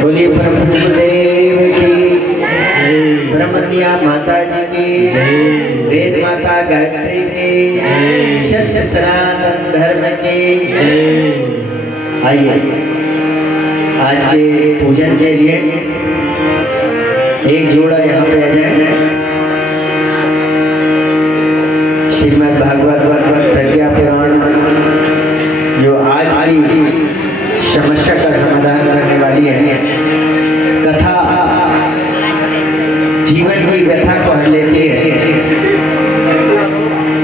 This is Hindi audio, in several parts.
बोलिए प्रभुदेव की, ब्रह्मनिया माता जी की, वेद माता गायत्री की, सत्य सनातन धर्म की। आइए आज के पूजन के लिए एक जोड़ा यहाँ पे आ जाए। श्रीमद् भागवत प्रज्ञा पुराण जो आज की समस्या का समाधान करने वाली है। कथा जीवन की व्यथा को हर लेती है।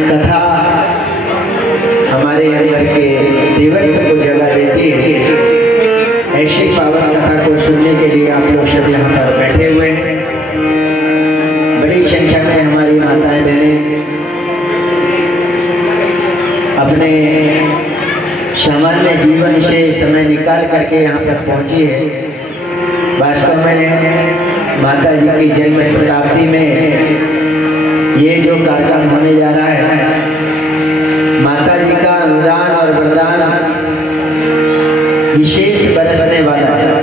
कथा हमारे अंदर के देवत्व को जगा देती है। ऐसी पावन कथा को सुनने के लिए आप लोग सब यहाँ पर बैठे हुए हैं। बड़ी संख्या में हमारी माताएं बहनें अपने सामान्य जीवन से समय निकाल करके यहाँ तक पहुँची है। वास्तव में माता जी की जन्म शताब्दी में ये जो कार्यक्रम होने जा रहा है, माता जी का अनुदान और वरदान विशेष बरसने वाला है।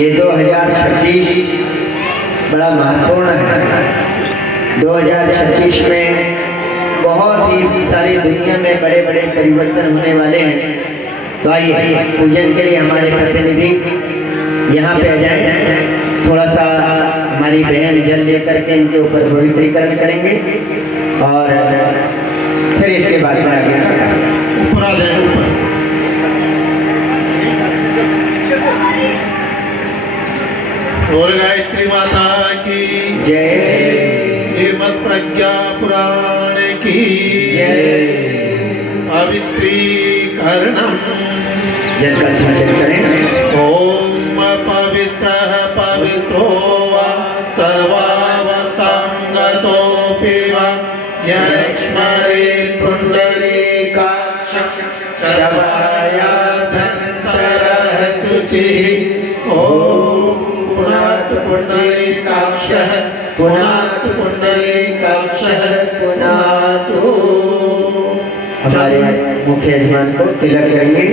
ये 2026 बड़ा महत्वपूर्ण है। 2026 में बहुत ही सारी दुनिया में बड़े बड़े परिवर्तन होने वाले हैं। तो आइए पूजन के लिए हमारे प्रतिनिधि यहाँ पे आ जाए। थोड़ा सा हमारी बहन जल लेकर के इनके ऊपर पवित्रीकरण करेंगे और फिर इसके बाद में आगे ऊपर आ जाए। और गायत्री माता की जय, श्रीमद् प्रज्ञा पुराण की जय। पवित्रीकरणम् जल का स्मरण करें। ओम पवित्रः पवित्रो वा सर्वावसंगतोऽपि वा यस्मरे पुण्डरीकाक्षं शवायाभ्यन्तरः शुचिः। ओम पुनात् पुण्डरीकाक्षः पुनात् पुण्डरीकाक्षः पुनातु। हमारे मुख्य यजमान को तिलक करेंगे।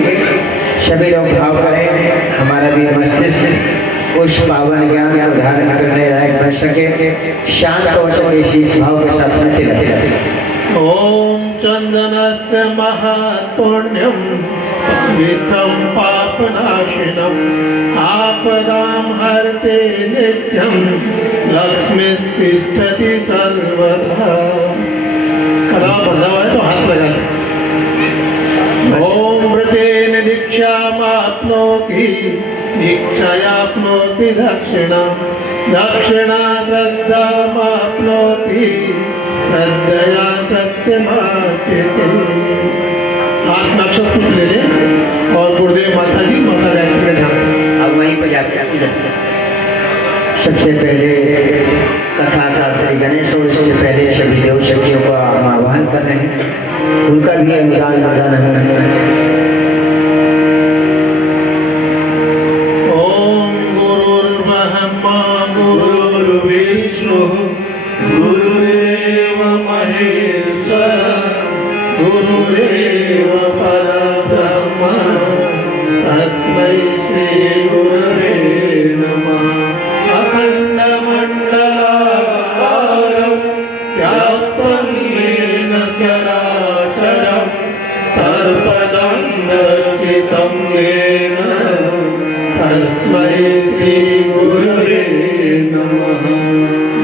सभी लोग भाव करें हमारा भी मस्तिष्क उस पावन ज्ञान को धारण करने लायक बन सके। शांत हो सके इसी भाव के साथ में तिलक। ओम चंदनस्य महत्पुण्यं पवित्रं पापनाशिनं आपदां हरते नित्यं लक्ष्मीस्तिष्ठति सर्वदा। कला बंधा है तो हाथ लगा लें। ओम मृतेन दीक्षामाप्नोति दीक्षायाप्नोति दक्षिणा दक्षिणा श्रद्धामाप्नोति श्रद्धया सत्यमाप्यते। हाथ नक्षत्र ले लें और गुरुदेव माता जी माता गायत्री के ध्यान। अब वहीं पर जाकर सबसे पहले कथा का श्री गणेश और इससे पहले सभी देव शक्तियों का हम आह्वान कर रहे हैं। उनका भी अनुदान वरदान हम करते हैं। ओम गुरुर्ब्रह्मा गुरुर्विष्णु गुरुरेव महेश्वर गुरुरेव परब्रह्म तस्मै श्री गुरवे नमः। अखण्डमण्डलाकारं व्याप्तं येन चराचरं तत्पदं दर्शितं येन तस्मै श्री गुरवे नमः।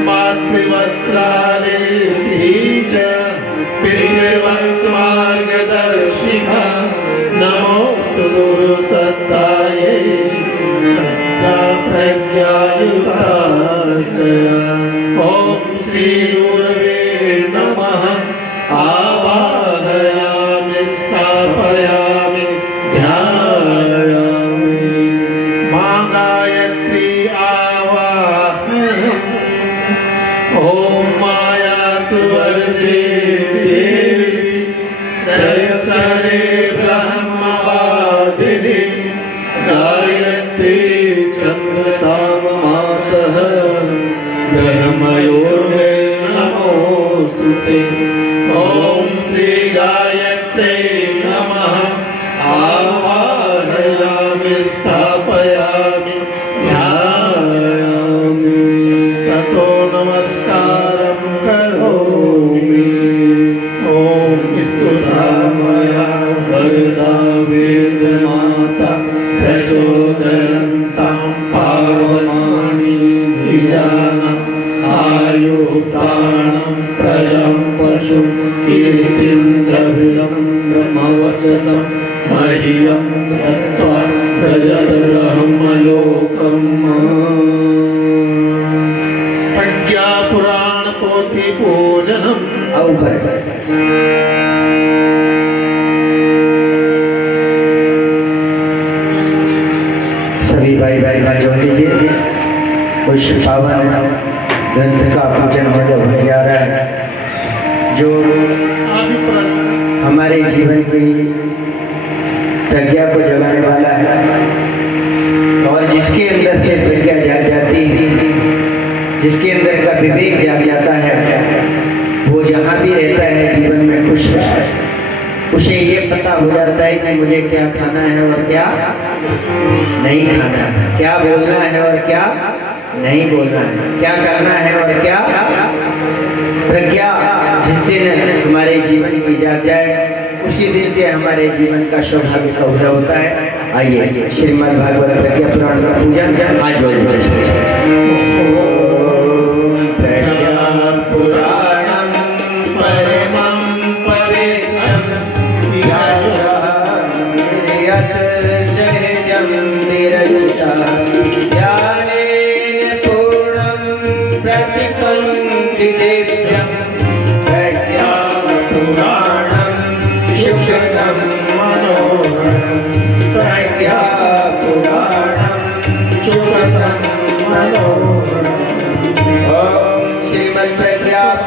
मातृवक्त्रादि च पितृवत् मार्गदर्शिका नमोऽस्तु गुरुसत्तायै सत्ता प्रज्ञायुताय। ओम श्री गुरवे नमः। आवाहयामि स्थापयामि ध्यायामि। मां गायत्री आवाहयामि। ओम मायातु वरदे देवी त्रयसरे ब्रह्मवादिनी गायत्री छन्दसां मातः ब्रह्मयोर्मे नमोऽस्तुते। ओम श्री गायत्री नमः। आवाहयामि स्थापयामि सभी भाई भाई का जोड़ लीजिए। कुछ पावन ग्रंथ का पूजन होने जा रहा है जो हमारे जीवन की प्रज्ञा को जगाने वाला है और जिसके अंदर से प्रज्ञा जाग जाती है, जिसके अंदर का विवेक जाग जाता है, वो जहाँ भी रहता है जीवन में खुश रहता है। उसे ये पता हो जाता है कि मुझे क्या खाना है और क्या नहीं खाना है, क्या बोलना है और क्या नहीं बोलना है, क्या करना है और क्या। प्रज्ञा जिस दिन हमारे जीवन की जाग जाए उसी दिन से हमारे जीवन का सौभाग्य का उदय होता है। आइए श्रीमद् भागवत प्रज्ञा पुराण का पूजन आज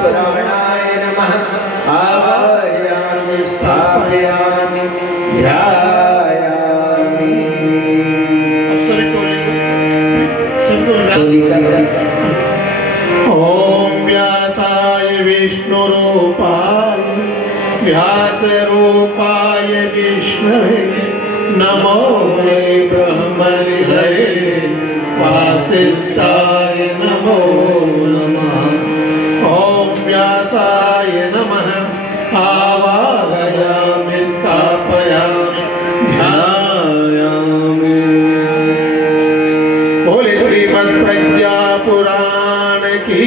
पुराणाय नमः। आवाहयामि स्थापयामि ध्यायामि। ओम व्यासाय विष्णुरूपाय व्यासरूपाय विष्णवे नमो वै ब्रह्महृदये वासिष्ठाय नमो नमः। ओम व्यासाय नमः। आवाहयामि स्थापयामि ध्यायामि। बोले श्रीमद् प्रज्ञा पुराण की,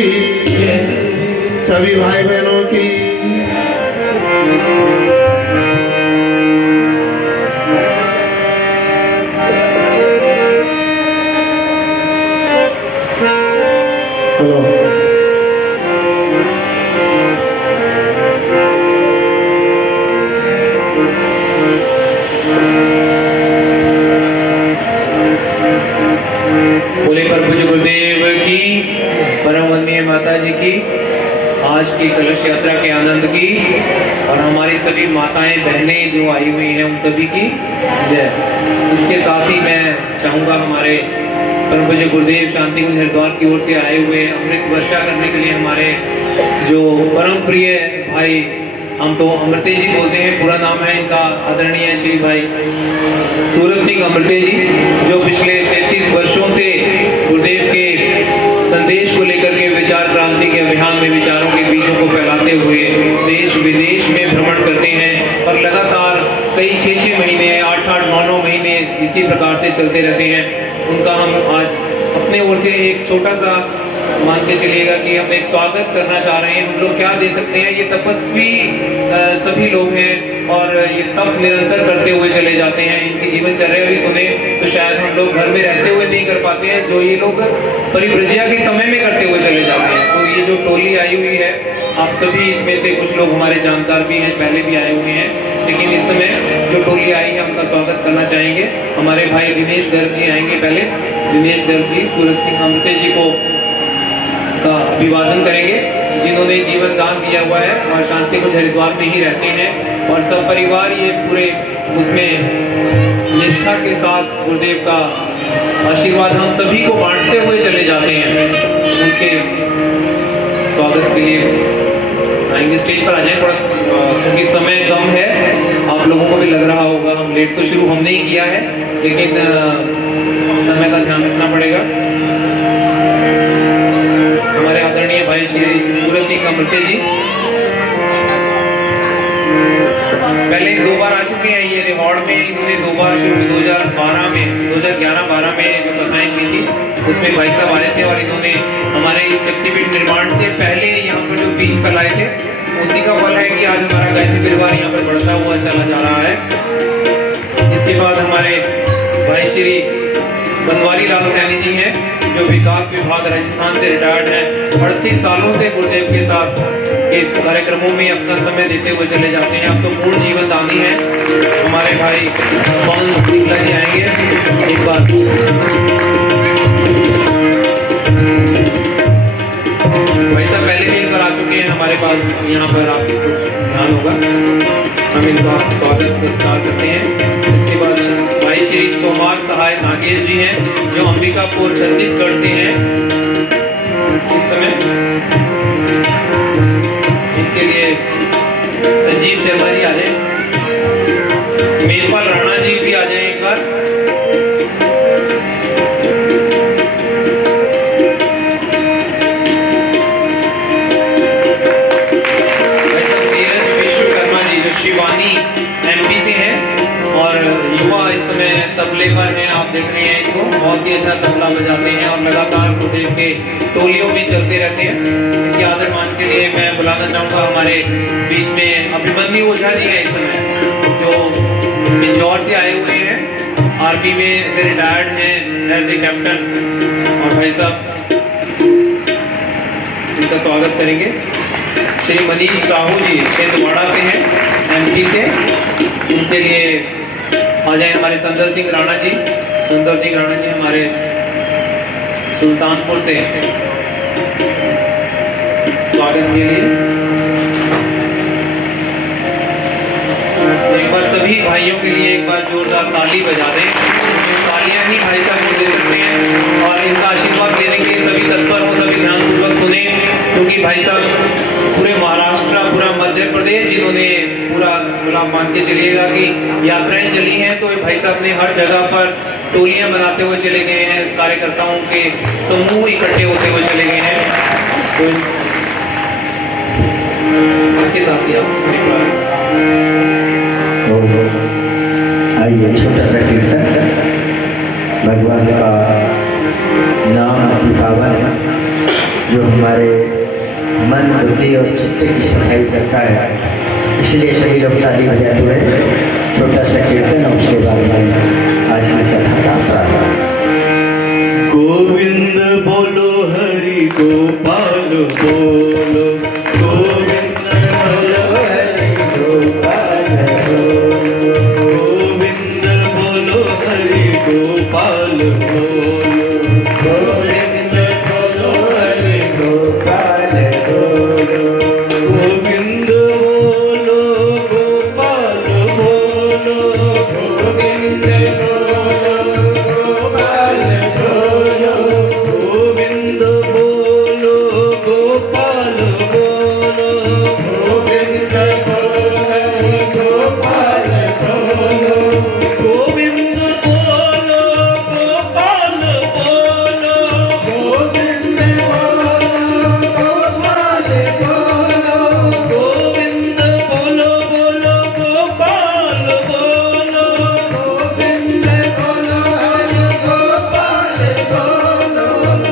सभी भाई बहनों की। माता जी की आज की कलश यात्रा के आनंद की और हमारी सभी माताएं बहनें जो आई हुई हैं उन सभी की जय। इसके साथ ही मैं चाहूँगा हमारे परम पूज्य गुरुदेव शांति कुंज हरिद्वार की ओर से आए हुए अमृत वर्षा करने के लिए हमारे जो परम प्रिय भाई, हम तो अमृते जी बोलते हैं, पूरा नाम है इनका आदरणीय श्री भाई सूरज सिंह अमृते जी, जो पिछले 33 वर्षों से गुरुदेव के संदेश को लेकर के विचार क्रांति के अभियान में विचारों के बीजों को फैलाते हुए देश विदेश में भ्रमण करते हैं और लगातार कई 6-6 महीने 8-8 9-9 महीने इसी प्रकार से चलते रहते हैं। उनका हम आज अपने ओर से एक छोटा सा मान के चलिएगा कि हम एक स्वागत करना चाह रहे हैं। हम लोग क्या दे सकते हैं, ये तपस्वी सभी लोग हैं और ये तप निरंतर करते हुए चले जाते हैं। इनकी जीवनचर्या भी सुने तो शायद हम लोग घर में रहते हुए नहीं कर पाते हैं, जो ये लोग परिव्रज्या के समय में करते हुए चले जाते हैं। तो ये जो टोली आई हुई है, आप सभी इसमें से कुछ लोग हमारे जानकार भी हैं, पहले भी आए हुए हैं, लेकिन इस समय जो टोली आई है उनका स्वागत करना चाहेंगे। हमारे भाई दिनेश गर्ग जी आएंगे पहले। दिनेश गर्ग जी सूरज सिंह अमृते जी को का अभिवादन करेंगे, जिन्होंने जीवन दान दिया हुआ है और शांति कुंज हरिद्वार में ही रहते हैं और सब परिवार ये पूरे उसमें निष्ठा के साथ गुरुदेव का आशीर्वाद हम सभी को बांटते हुए चले जाते हैं। उनके स्वागत के लिए आएंगे, स्टेज पर आ जाए थोड़ा, क्योंकि समय कम है, आप लोगों को भी लग रहा होगा। हम लेट तो शुरू हमने ही किया है, लेकिन समय का ध्यान रखना पड़ेगा। हमारे आदरणीय भाई श्री सूरज सिंह अमृते जी पहले 2 बार आ चुके हैं ये रिवॉर्ड में। इन्होंने 2 बार शुरू 2011-12 में जो कथाएं की थी उसमें भाई साहब आए थे और इन्होंने हमारे इस शक्तिपीठ निर्माण से पहले यहाँ पर जो बीज फैलाए थे उसी का फल है कि आज हमारा गायत्री परिवार यहाँ पर बढ़ता हुआ चला जा रहा है। इसके बाद हमारे भाई श्री बनवारी लाल सैनी जी हैं, जो विकास विभाग राजस्थान से रिटायर्ड हैं। 38 सालों से गुरुदेव के साथ के कार्यक्रमों में अपना समय देते हुए चले जाते हैं। अब तो पूर्ण जीवन दानी है। हमारे भाई पवन शुक्ला जी आएंगे एक बार। बाद यहाँ पर आपको कुछ ध्यान होगा, हम इनका स्वागत सत्कार करते हैं। इसके बाद भाई श्री सोमार सहाय नागेश जी हैं जो अंबिकापुर छत्तीसगढ़ से हैं। इस समय इनके लिए संजीव शर्मा जी आ जाए, मेरपाल राणा जी भी आ जाए एक बार। शिवानी एमपी से हैं और युवा इस समय तबले पर हैं, आप देख रहे हैं इनको, बहुत ही अच्छा तबला बजाते हैं और लगातार प्रदेश के टोलियों में चलते रहते हैं। इनके आदर मान के लिए मैं बुलाना चाहूँगा हमारे बीच में अभिमन्यु ओझा जी हैं इस समय, जो बिजौर से आए हुए हैं, आर्मी में से रिटायर्ड हैं एज ए कैप्टन। और भाई साहब इनका स्वागत करेंगे। श्री मनीष साहू जी छिंदवाड़ा से हैं, एमपी से, उनके लिए आ जाए हमारे सुंदर सिंह राणा जी। सुंदर सिंह राणा जी हमारे सुल्तानपुर से स्वागत के लिए। एक बार सभी भाइयों के लिए एक बार जोरदार ताली बजा दें। तालियां ही भाई साहब को दे सकते हैं और इनका आशीर्वाद लेने के लिए सभी तत्पर हो, सभी ध्यानपूर्वक सुने, क्योंकि भाई साहब पूरे महाराष्ट्र, पूरा मध्य प्रदेश जिन्होंने पूरा मान के चलिएगा कि यात्राएं चली हैं, तो भाई साहब ने हर जगह पर टोलियां बनाते हुए चले गए हैं, कार्यकर्ताओं के समूह इकट्ठे होते हुए चले गए हैं। तो इसके साथ ही आप आइए छोटा सा कीर्तन, भगवान का नाम अति पावन है जो हमारे मन, बुद्धि और चित्त की सफाई करता है, इसलिए सभी लोग ताली बजाते हुए छोटा सा कीर्तन और उसके बाद में आज की कथा का प्रारंभ। गोविंद बोलो हरि गोपाल बोलो, गोविंद बोलो हरि गोपाल बोलो, गोविंद बोलो हरि गोपाल बोलो, गोविंद बोलो हरि गोपाल बोलो, गोविंद बोलो गोपाल बोलो, गोविंद बोलो गोपाल बोलो, गोविंद बोलो गोपाल बोलो, गोविंद बोलो हरि गोपाल बोलो, गोविंद बोलो गोपाल बोलो, गोविंद बोलो गोपाल बोलो, गोविंद बोलो बोलो गोपाल बोलो, गोविंद बोलो हरि गोपाल बोलो,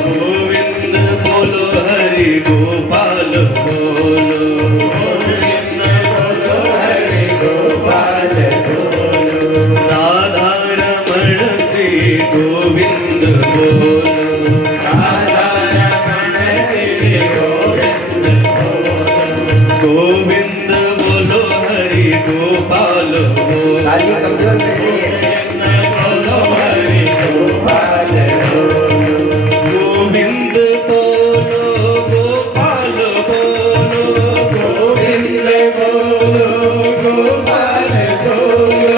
गोविंद बोलो हरि गोपाल बोलो, गोविंद बोलो हरि गोपाल बोलो, राधा रमण श्री गोविंद बोलो, राधा रमण श्री गोविंद बोलो, गोविंद बोलो हरि गोपाल बोलो, ताली कमजोर में चाहिए। बोलो हरि गोपाल बोलो, गोविंद बोलो गोपाल बोलो, गोविंद बोलो गोपाल बोलो,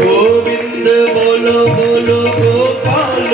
गोविंद बोलो बोलो गोपाल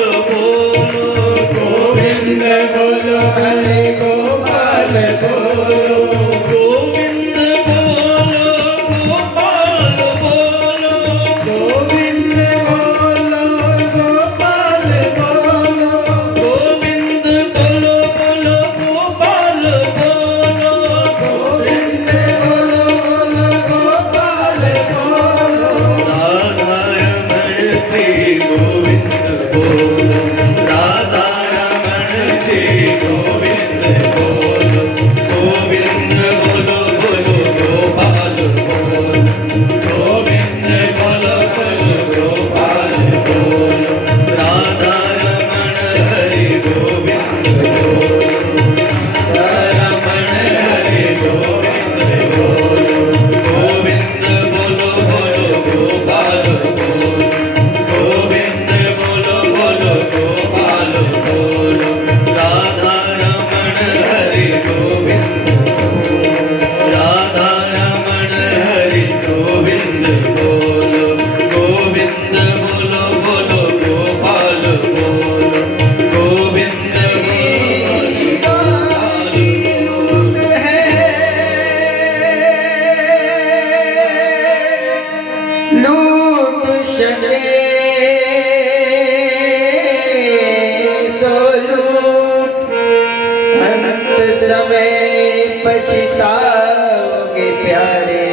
समय पछताओगे प्यारे,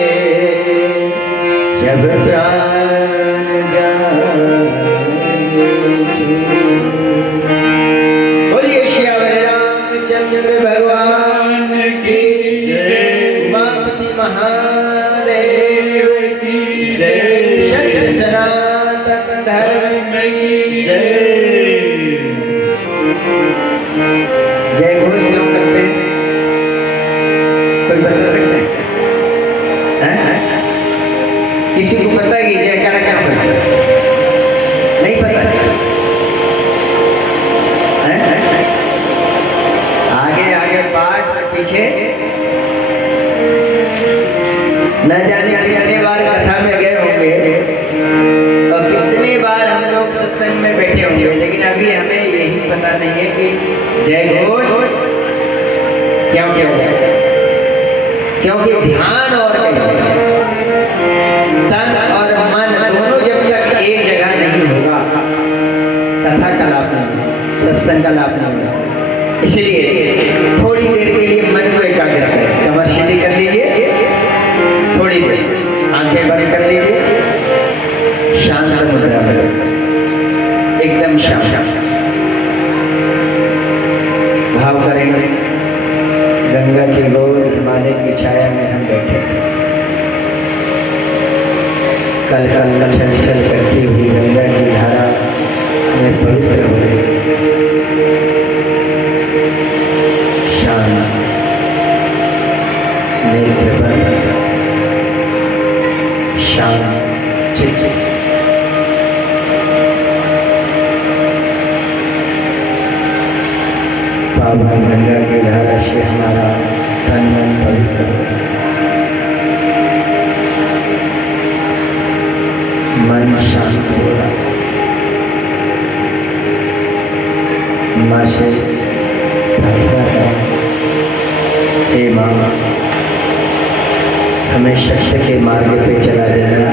जब प्राण जाए। बोलिए श्यावर रामचंद्र भगवान की जय, उमापति महादेव की जय, सत्य सनातन धर्म की जय। जय घोष क्यों करते हैं? कोई बता सकते हैं? किसी को पता है कि जयकारा क्या करते हैं? नहीं पता है? आगे आगे पाठ पीछे न जाने कितने बार कथा में गए होंगे और कितने बार हम लोग सत्संग में बैठे होंगे, लेकिन अभी हमें यही पता नहीं है कि जय घोष क्यों किया जाए। क्योंकि ध्यान और तन और मन दोनों जब तक एक जगह नहीं होगा, कथा का लाभ नहीं होगा, सत्संग का लाभ नहीं होगा। इसलिए थोड़ी देर के लिए मन को एकाग्र करें, कमर सीधी कर लीजिए, थोड़ी देर आंखें बंद कर लीजिए, शांत मुद्रा में एकदम शांत भाव करेंगे। गंगा की गोद हिमालय की छाया में हम बैठे, कल कल छल छल करती हुई गंगा की धारा में पवित्र हो गई। शांत नेत्र बंद, शांत चित्त। पावन गंगा की धारा से हमारा तन मन पवित्र हो, मन शांत हो रहा। माँ से प्रार्थना करें, हे माँ हमें सत्य के मार्ग पे चला देना।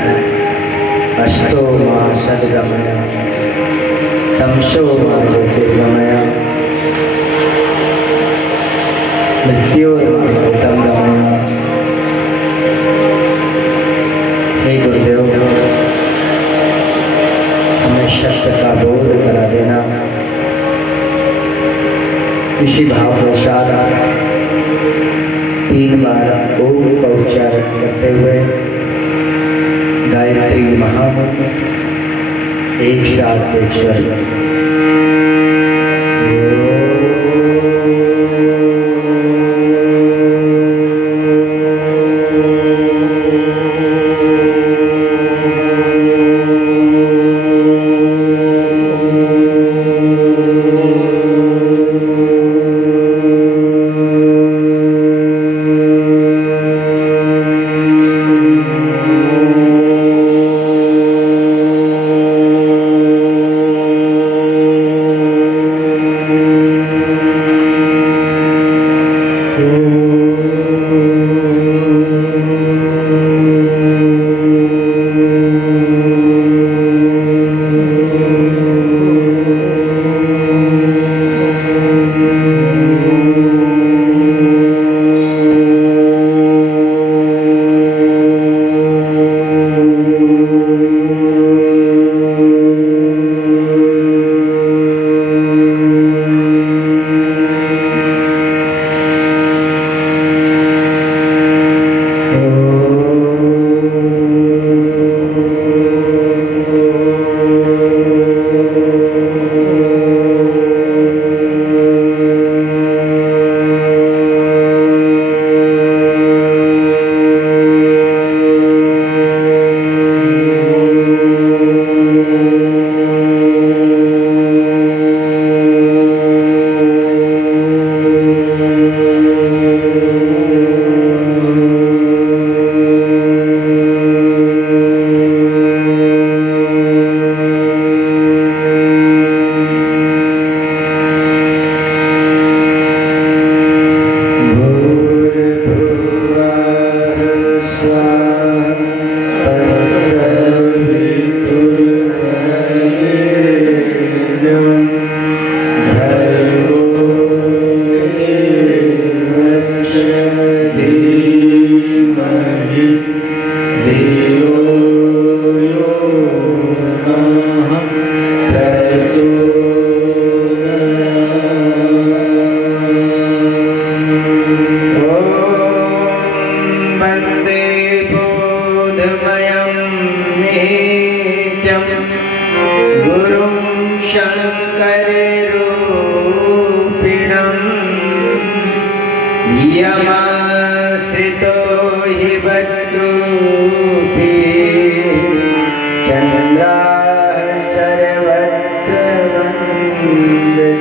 अस्तो माँ सद्गमय, तमसो माँ ज्योतिर्गमय, मृत्योर्मामृतम गमय। हे गुरुदेव हमें सत्य का बोध करा देना। इसी भाव के साथ 3 बार ओम का उच्चारण करते हुए गायत्री महामंत्र एक साथ एक स्वर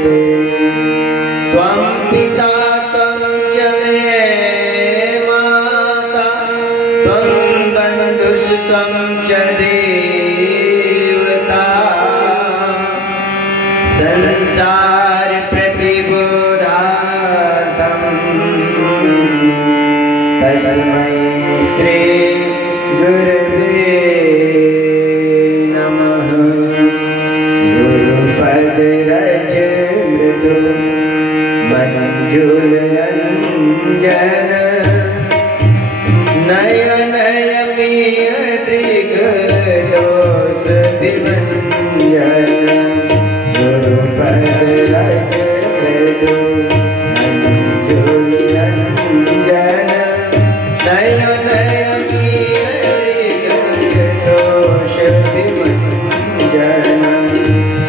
ते त्वं पिता त्वं च मे माता त्वं बन्धुस्त्वं च देवता संसार प्रतिबोधार्थं तस्मै श्री गुरुवे नमः। गुरुपद रज मृदु मंजुल अंजन नयन यमीय दृग दोष विभंजन। गुरुपद रज मृदु मंजुल अंजन नयन यमीय दृग दोष विभंजन।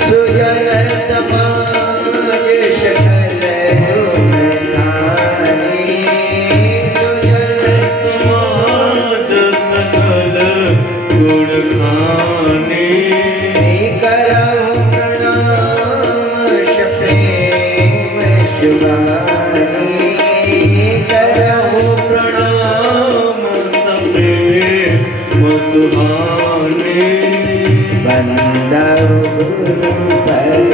सुजन समाज सकल गुणगानी सुजन समाज सकल गुण खाने करहु प्रणाम प्रेम शुभानी करहु प्रणाम सप्रेम सुहाने बंदौ गुरुपद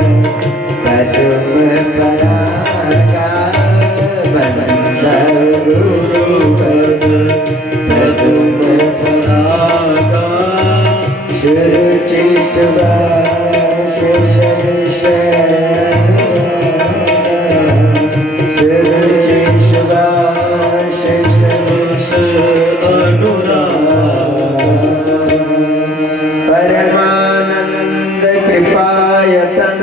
पद्म परागा बंदौ गुरुपद पद्म परागा सुरुचि सुभाष सुरुचि सुभाष अनुराग परमानंद कृपायतन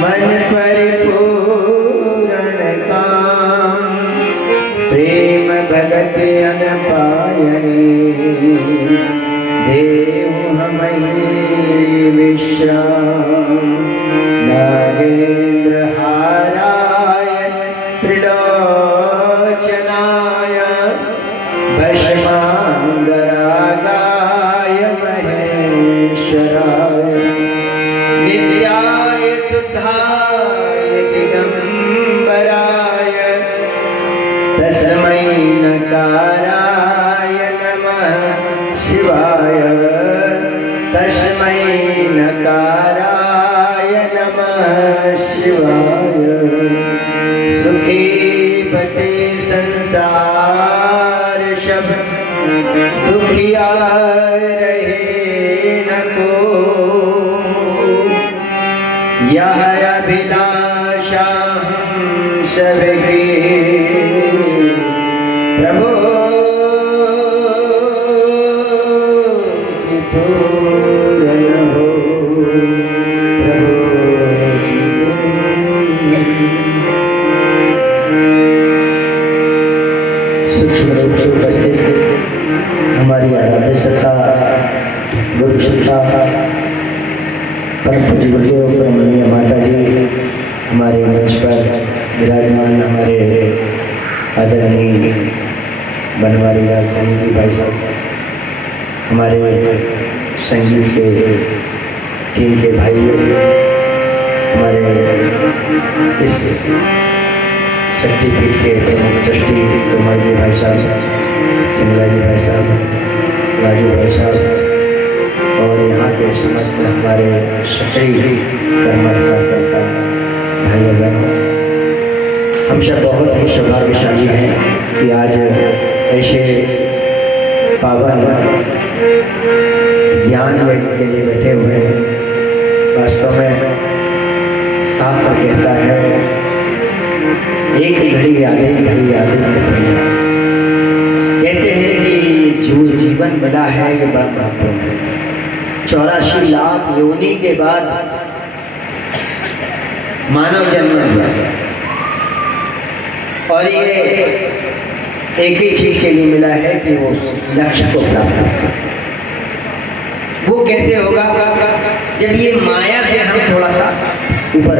मन परिपूर्ण काम प्रेम भगत अनपायनी देव हमहि विश्राम। नागेंद्र हाराय त्रिलोचनाय भस्मांगरागाय महेश्वराय नित्याय शुद्धाय दिगंबराय तस्मै नकाराय नमः शिवाय तस्मै नकाराय नमः शिवाय। सुखी बसे संसार सब दुखिया रहे न को यह अभिलाषा हम सबकी प्रभु की पूर्ण हो प्रभु की सूक्ष्म रूप से उपस्थित हमारी आराध्य सत्ता गुरु सत्ता परम पूज्य गुरुदेव ब्रह्मणीय माता जी हमारे मंच पर विराजमान हमारे आदरणीय बनवारी लाल संगीत भाई साहब हमारे संगीत के टीम के भाई हमारे इस शक्तिपीठ के प्रमुख ट्रस्टी कुमार जी भाई साहब सिंगला जी भाई साहब राजू भाई साहब और यहाँ के समस्त हमारे सक्रिय कर्मकर्ता भाइयों बहनों हम सब बहुत ही सौभाग्यशाली हैं कि आज ऐसे पावन ज्ञान लेने के लिए बैठे हुए हैं। वास्तव में शास्त्र कहता है एक घड़ी आधे घड़ी आधे कहते हैं कि जो जीवन बड़ा है ये बड़ा महत्वपूर्ण है। 84 लाख योनि के बाद मानव जन्म हुआ और ये एक ही चीज के लिए मिला है कि वो लक्ष्य को प्राप्त करें। वो कैसे होगा जब ये माया से हम थोड़ा सा ऊपर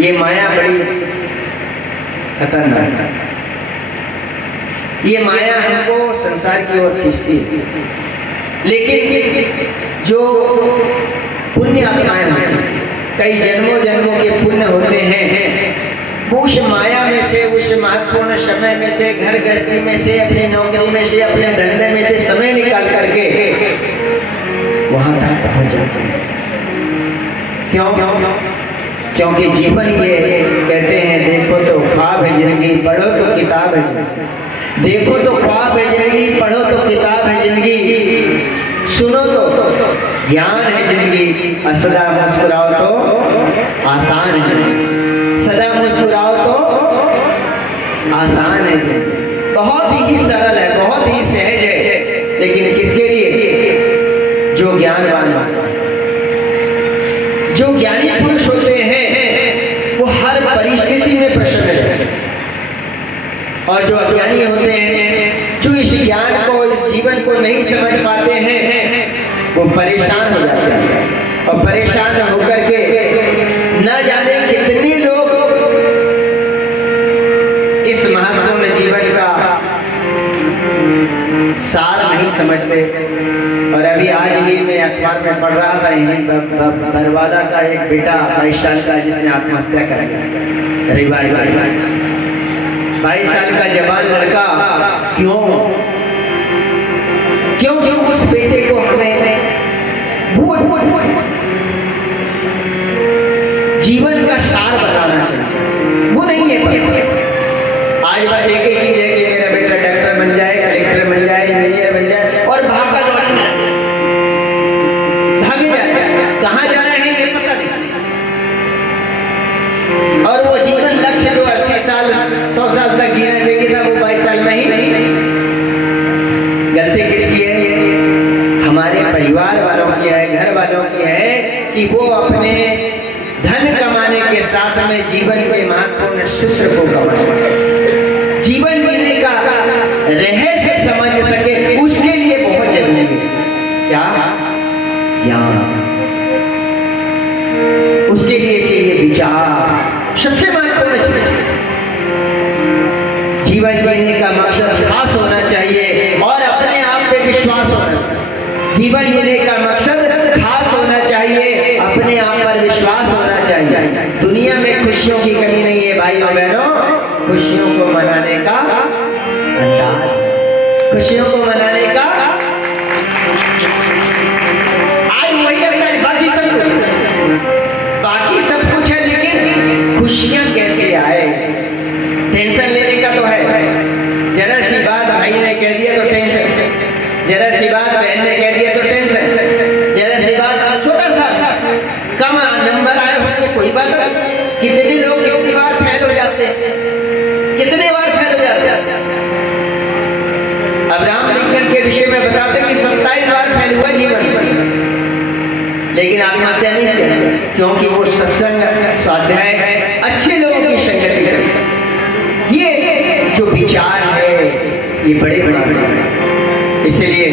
ये माया बड़ी खतरनाक है। ये माया हमको संसार की ओर खींचती है, लेकिन जो पुण्य आत्माएं होती कई जन्मों जन्मों के पुण्य होते हैं, उस माया में से, उस महत्वपूर्ण समय में से, घर गृहस्थी में से, अपनी नौकरी में से, अपने धंधे में से समय निकाल करके वहां तक पहुंच जाते हैं। क्यों? क्योंकि जीवन ये कहते हैं, देखो तो ख्वाब है जिंदगी, पढ़ो तो किताब है। देखो तो ख्वाब है जिंदगी, पढ़ो तो किताब है जिंदगी, सुनो तो ज्ञान है जिंदगी, सदा मुस्कुराओ तो आसान है, सदा मुस्कुराओ तो आसान है। बहुत ही सरल है, बहुत ही सहज है, लेकिन किसके लिए? जो ज्ञानवान होता है, जो ज्ञानी पुरुष होते हैं, वो हर परिस्थिति में प्रसन्न रहते हैं। और जो अज्ञानी होते हैं, जो इस ज्ञान को, इस जीवन को नहीं समझ पाते हैं, वो परेशान हो जाते हैं। और परेशान होकर के न जाने कितने लोग इस महत्वपूर्ण जीवन का सार नहीं समझते। और अभी आज ही मैं अखबार में पढ़ रहा था, बरवाला का एक बेटा 22 साल का, जिसने आत्महत्या कर लिया। रविवार 22 साल का जवान लड़का, क्यों उस बेटे को हमें जीवन का सार बताना चाहिए। वो नहीं है, आज बस एक ही चीज है कि मेरा बेटा डॉक्टर बन जाए, कलेक्टर बन जाए, इंजीनियर बन जाए, और भागा दौड़ी भागे जाए, कहाँ जाना है ये पता नहीं। और वो जीवन लक्ष्य जो 80 साल 100 साल तक जीना चाहिए था, वो 22 साल में ही नहीं। गलती किसकी है? हमारे परिवार वालों की है, घर वालों की है, कि वो अपने धन कमाने के साथ में जीवन के महत्वपूर्ण सूत्र को कमाए, जीवन जीने का रहस्य समझ सके। उसके लिए बहुत जरूरी है क्या? ज्ञान। उसके लिए चाहिए विचार, सबसे महत्वपूर्ण चीज। जीवन जीने का मकसद खास होना चाहिए और अपने आप पे विश्वास होना चाहिए। जीवन जीने का मकसद खास होना चाहिए, अपने आप पर विश्वास होना चाहिए। दुनिया में खुशियों की कमी नहीं है भाइयों बहनों, खुशियों को मनाने का अंदाज, खुशियों को मनाने का आज वही है। बाकी सब कुछ है, लेकिन खुशियां कैसे आए? टेंशन लेने का तो है, जरा सी बात भाई ने कह दिया तो टेंशन, जरा सी बात बहन ने कह दिया तो टेंशन, जरा सी बात छोटा सा कम नंबर आए होंगे कोई बात नहीं। कितने लोग कितनी बार फेल हो जाते हैं, कितने बार फेल हो जाते हैं। अब्राहम लिंकन के विषय में बताते कि 27 बार फेल हुआ जीवन, लेकिन आत्महत्या नहीं किया, क्योंकि वो सत्संग, स्वाध्याय, अच्छे लोगों की संगति है। ये जो विचार है ये बड़े बड़े, इसलिए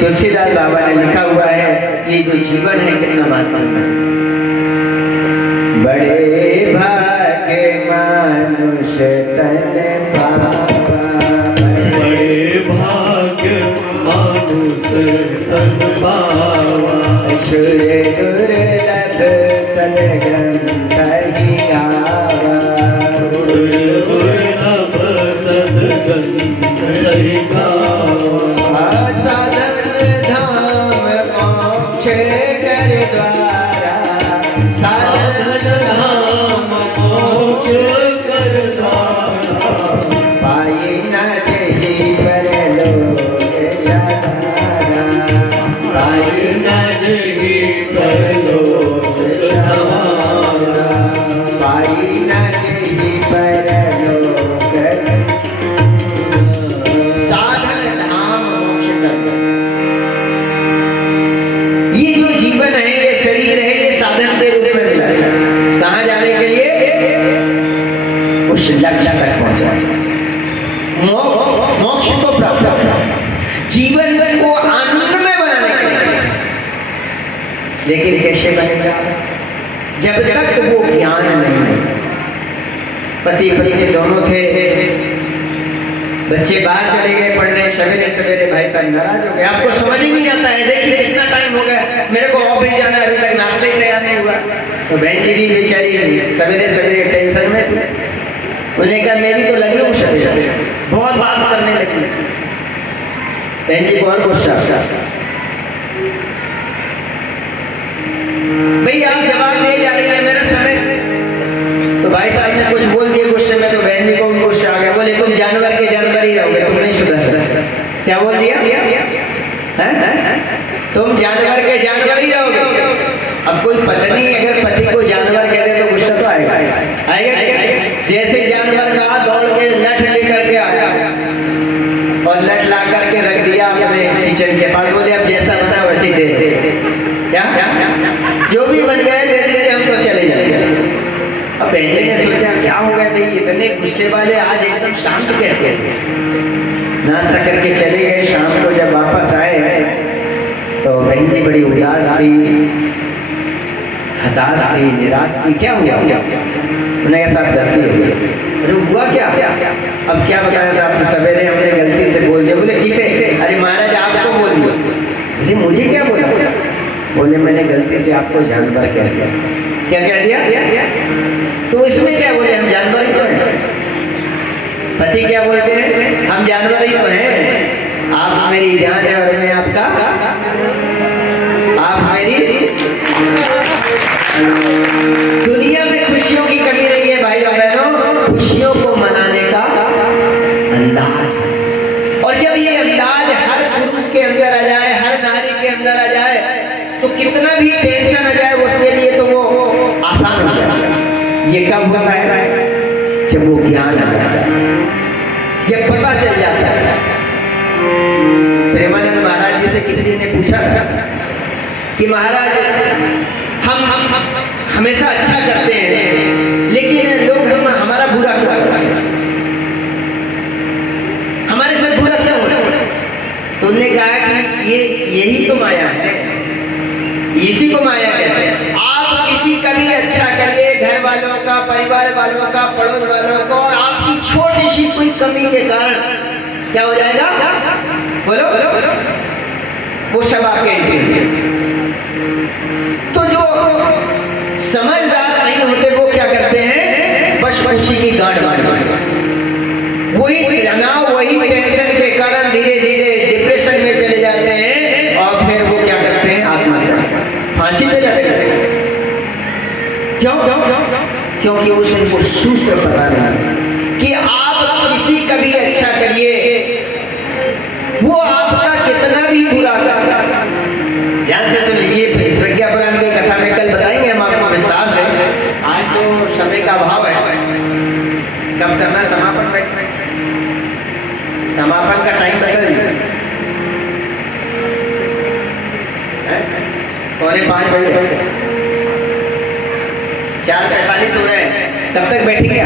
तुलसीदास बाबा ने लिखा हुआ है, ये जो जीवन है कितना महत्वपूर्ण है। बड़े भाग्य मनुष्य तन पावा, बड़े भाग्य मनुष्य तन पावा, सुर दुर्लभ सदग्रंथ ही गावा, सुर दुर्लभ सदग्रंथ ही गावा, साधन धाम मोक्ष कर द्वारा, साधन धाम मोक्ष कर द्वारा, पाई न जही परलोक सहारा, पाई न जही परलोक सहारा, पाई न जही परलोक, साधन धाम मोक्ष कर। ये जो जीवन है, ये शरीर है, ये साधन के रूप में मिला है। कहाँ जाने के लिए? उस लक्ष्य तक पहुंचना, मोक्ष को प्राप्त करना, जीवन को आनंदमय बनाने के लिए। लेकिन कैसे बनेगा? जब तक वो ज्ञान नहीं है। पति पत्नी दोनों थे, बच्चे बाहर चले गए पढ़ने, सवेरे सवेरे भाई साहब नाराज हो गए। आपको समझ ही नहीं आता है, देखिए कितना टाइम हो गया, मेरे को ऑफिस जाना है, अभी तक नाश्ता ही तैयार नहीं हुआ। तो बहन जी भी बेचारी सवेरे सवेरे टेंशन में थी। उन्हें कहा मैं भी तो लगी हूँ सवेरे, बहुत बात करने लगी। बहन जी बहुत गुस्सा, भाई आप जवाब दे जा रही है मेरा समय। तो भाई साहब ने कुछ बोल दिए गुस्से में, तो बहन जी को भी गुस्सा आ गया। बोले तुम जानवर के जानवर ही रहोगे, तुम नहीं सुधर। क्या बोल दिया? तुम जानवर के जानवर ही रहोगे। अब कोई पत्नी अगर पति को जानवर कह दे तो गुस्सा तो आएगा, आएगा। जैसे जानवर का दौड़ के लठ लेकर के आया और लठ ला करके रख दिया अपने किचन के पास, बोले अब जैसा बना वैसे दे दे। क्या जो भी बन गए दे दीजिए, हम तो चले जाएंगे। अब बहन ने सोचा क्या हो गया भाई, इतने गुस्से वाले आज एकदम शांत कैसे? नाश्ता करके चले गए। शाम को जब वापस आए तो बहन जी बड़ी उदास थी, हताश थी, निराश थी। क्या हुआ? उन्हें साथ जल्दी हो गई। अरे हुआ क्या? अब क्या बताया था आपको? सवेरे हमने गलती से बोल दिया। बोले किसे? अरे महाराज आपको बोल दिया। बोले मुझे क्या बोला? बोले मैंने गलती से आपको जानवर कह दिया। क्या कह दिया? तो इसमें क्या? बोले हम जानवर ही तो हैं। पति क्या बोलते हैं? हम जानवर ही तो हैं। आप मेरी जान है और मैं आपका, आप मेरी। दुनिया में खुशियों की कमी नहीं है भाई और बहनों, खुशियों को मनाने का अंदाज। और जब ये अंदाज हर पुरुष के अंदर आ जाए, हर नारी के अंदर आ जाए, तो कितना भी टेंशन आ जाए उसके लिए तो वो आसान हो जाता है। ये कब होता है? जब वो ज्ञान आ जाता है, जब पता चल जाता है। प्रेमानंद महाराज जी से किसी ने पूछा था कि महाराज हम हमेशा अच्छा करते हैं लेकिन लोग हमारा बुरा क्यों करते हैं, हमारे साथ बुरा क्यों हो रहा है? तो उन्होंने कहा कि यही तो माया है, इसी को माया कहते हैं। आप किसी का भी अच्छा करिए, घर वालों का, परिवार वालों का, पड़ोस वालों का, और आपकी छोटी सी कोई कमी के कारण क्या हो जाएगा? बोलो बोलो बोलो, वो सब आपके। तो जो समझदार नहीं होते वो क्या करते हैं? बस खुशी की गांठ बांध, वही तनाव, वही टेंशन के कारण धीरे धीरे डिप्रेशन में चले जाते हैं और फिर वो क्या करते हैं? आत्महत्या, फांसी पे जाते हैं। क्यों? क्योंकि उनको सूत्र पता नहीं कि आप किसी का भी अच्छा करिए, वो आपका कितना भी बुरा कर। ध्यान से सुनिए, प्रज्ञा पुराण की कथा में कल बताएंगे हम आपको विस्तार से। आज तो समय का अभाव है। कब करना समापन? समापन का टाइम बता दीजिए। 4:45 बजे, 4:45 हो रहे हैं। तब तक बैठेंगे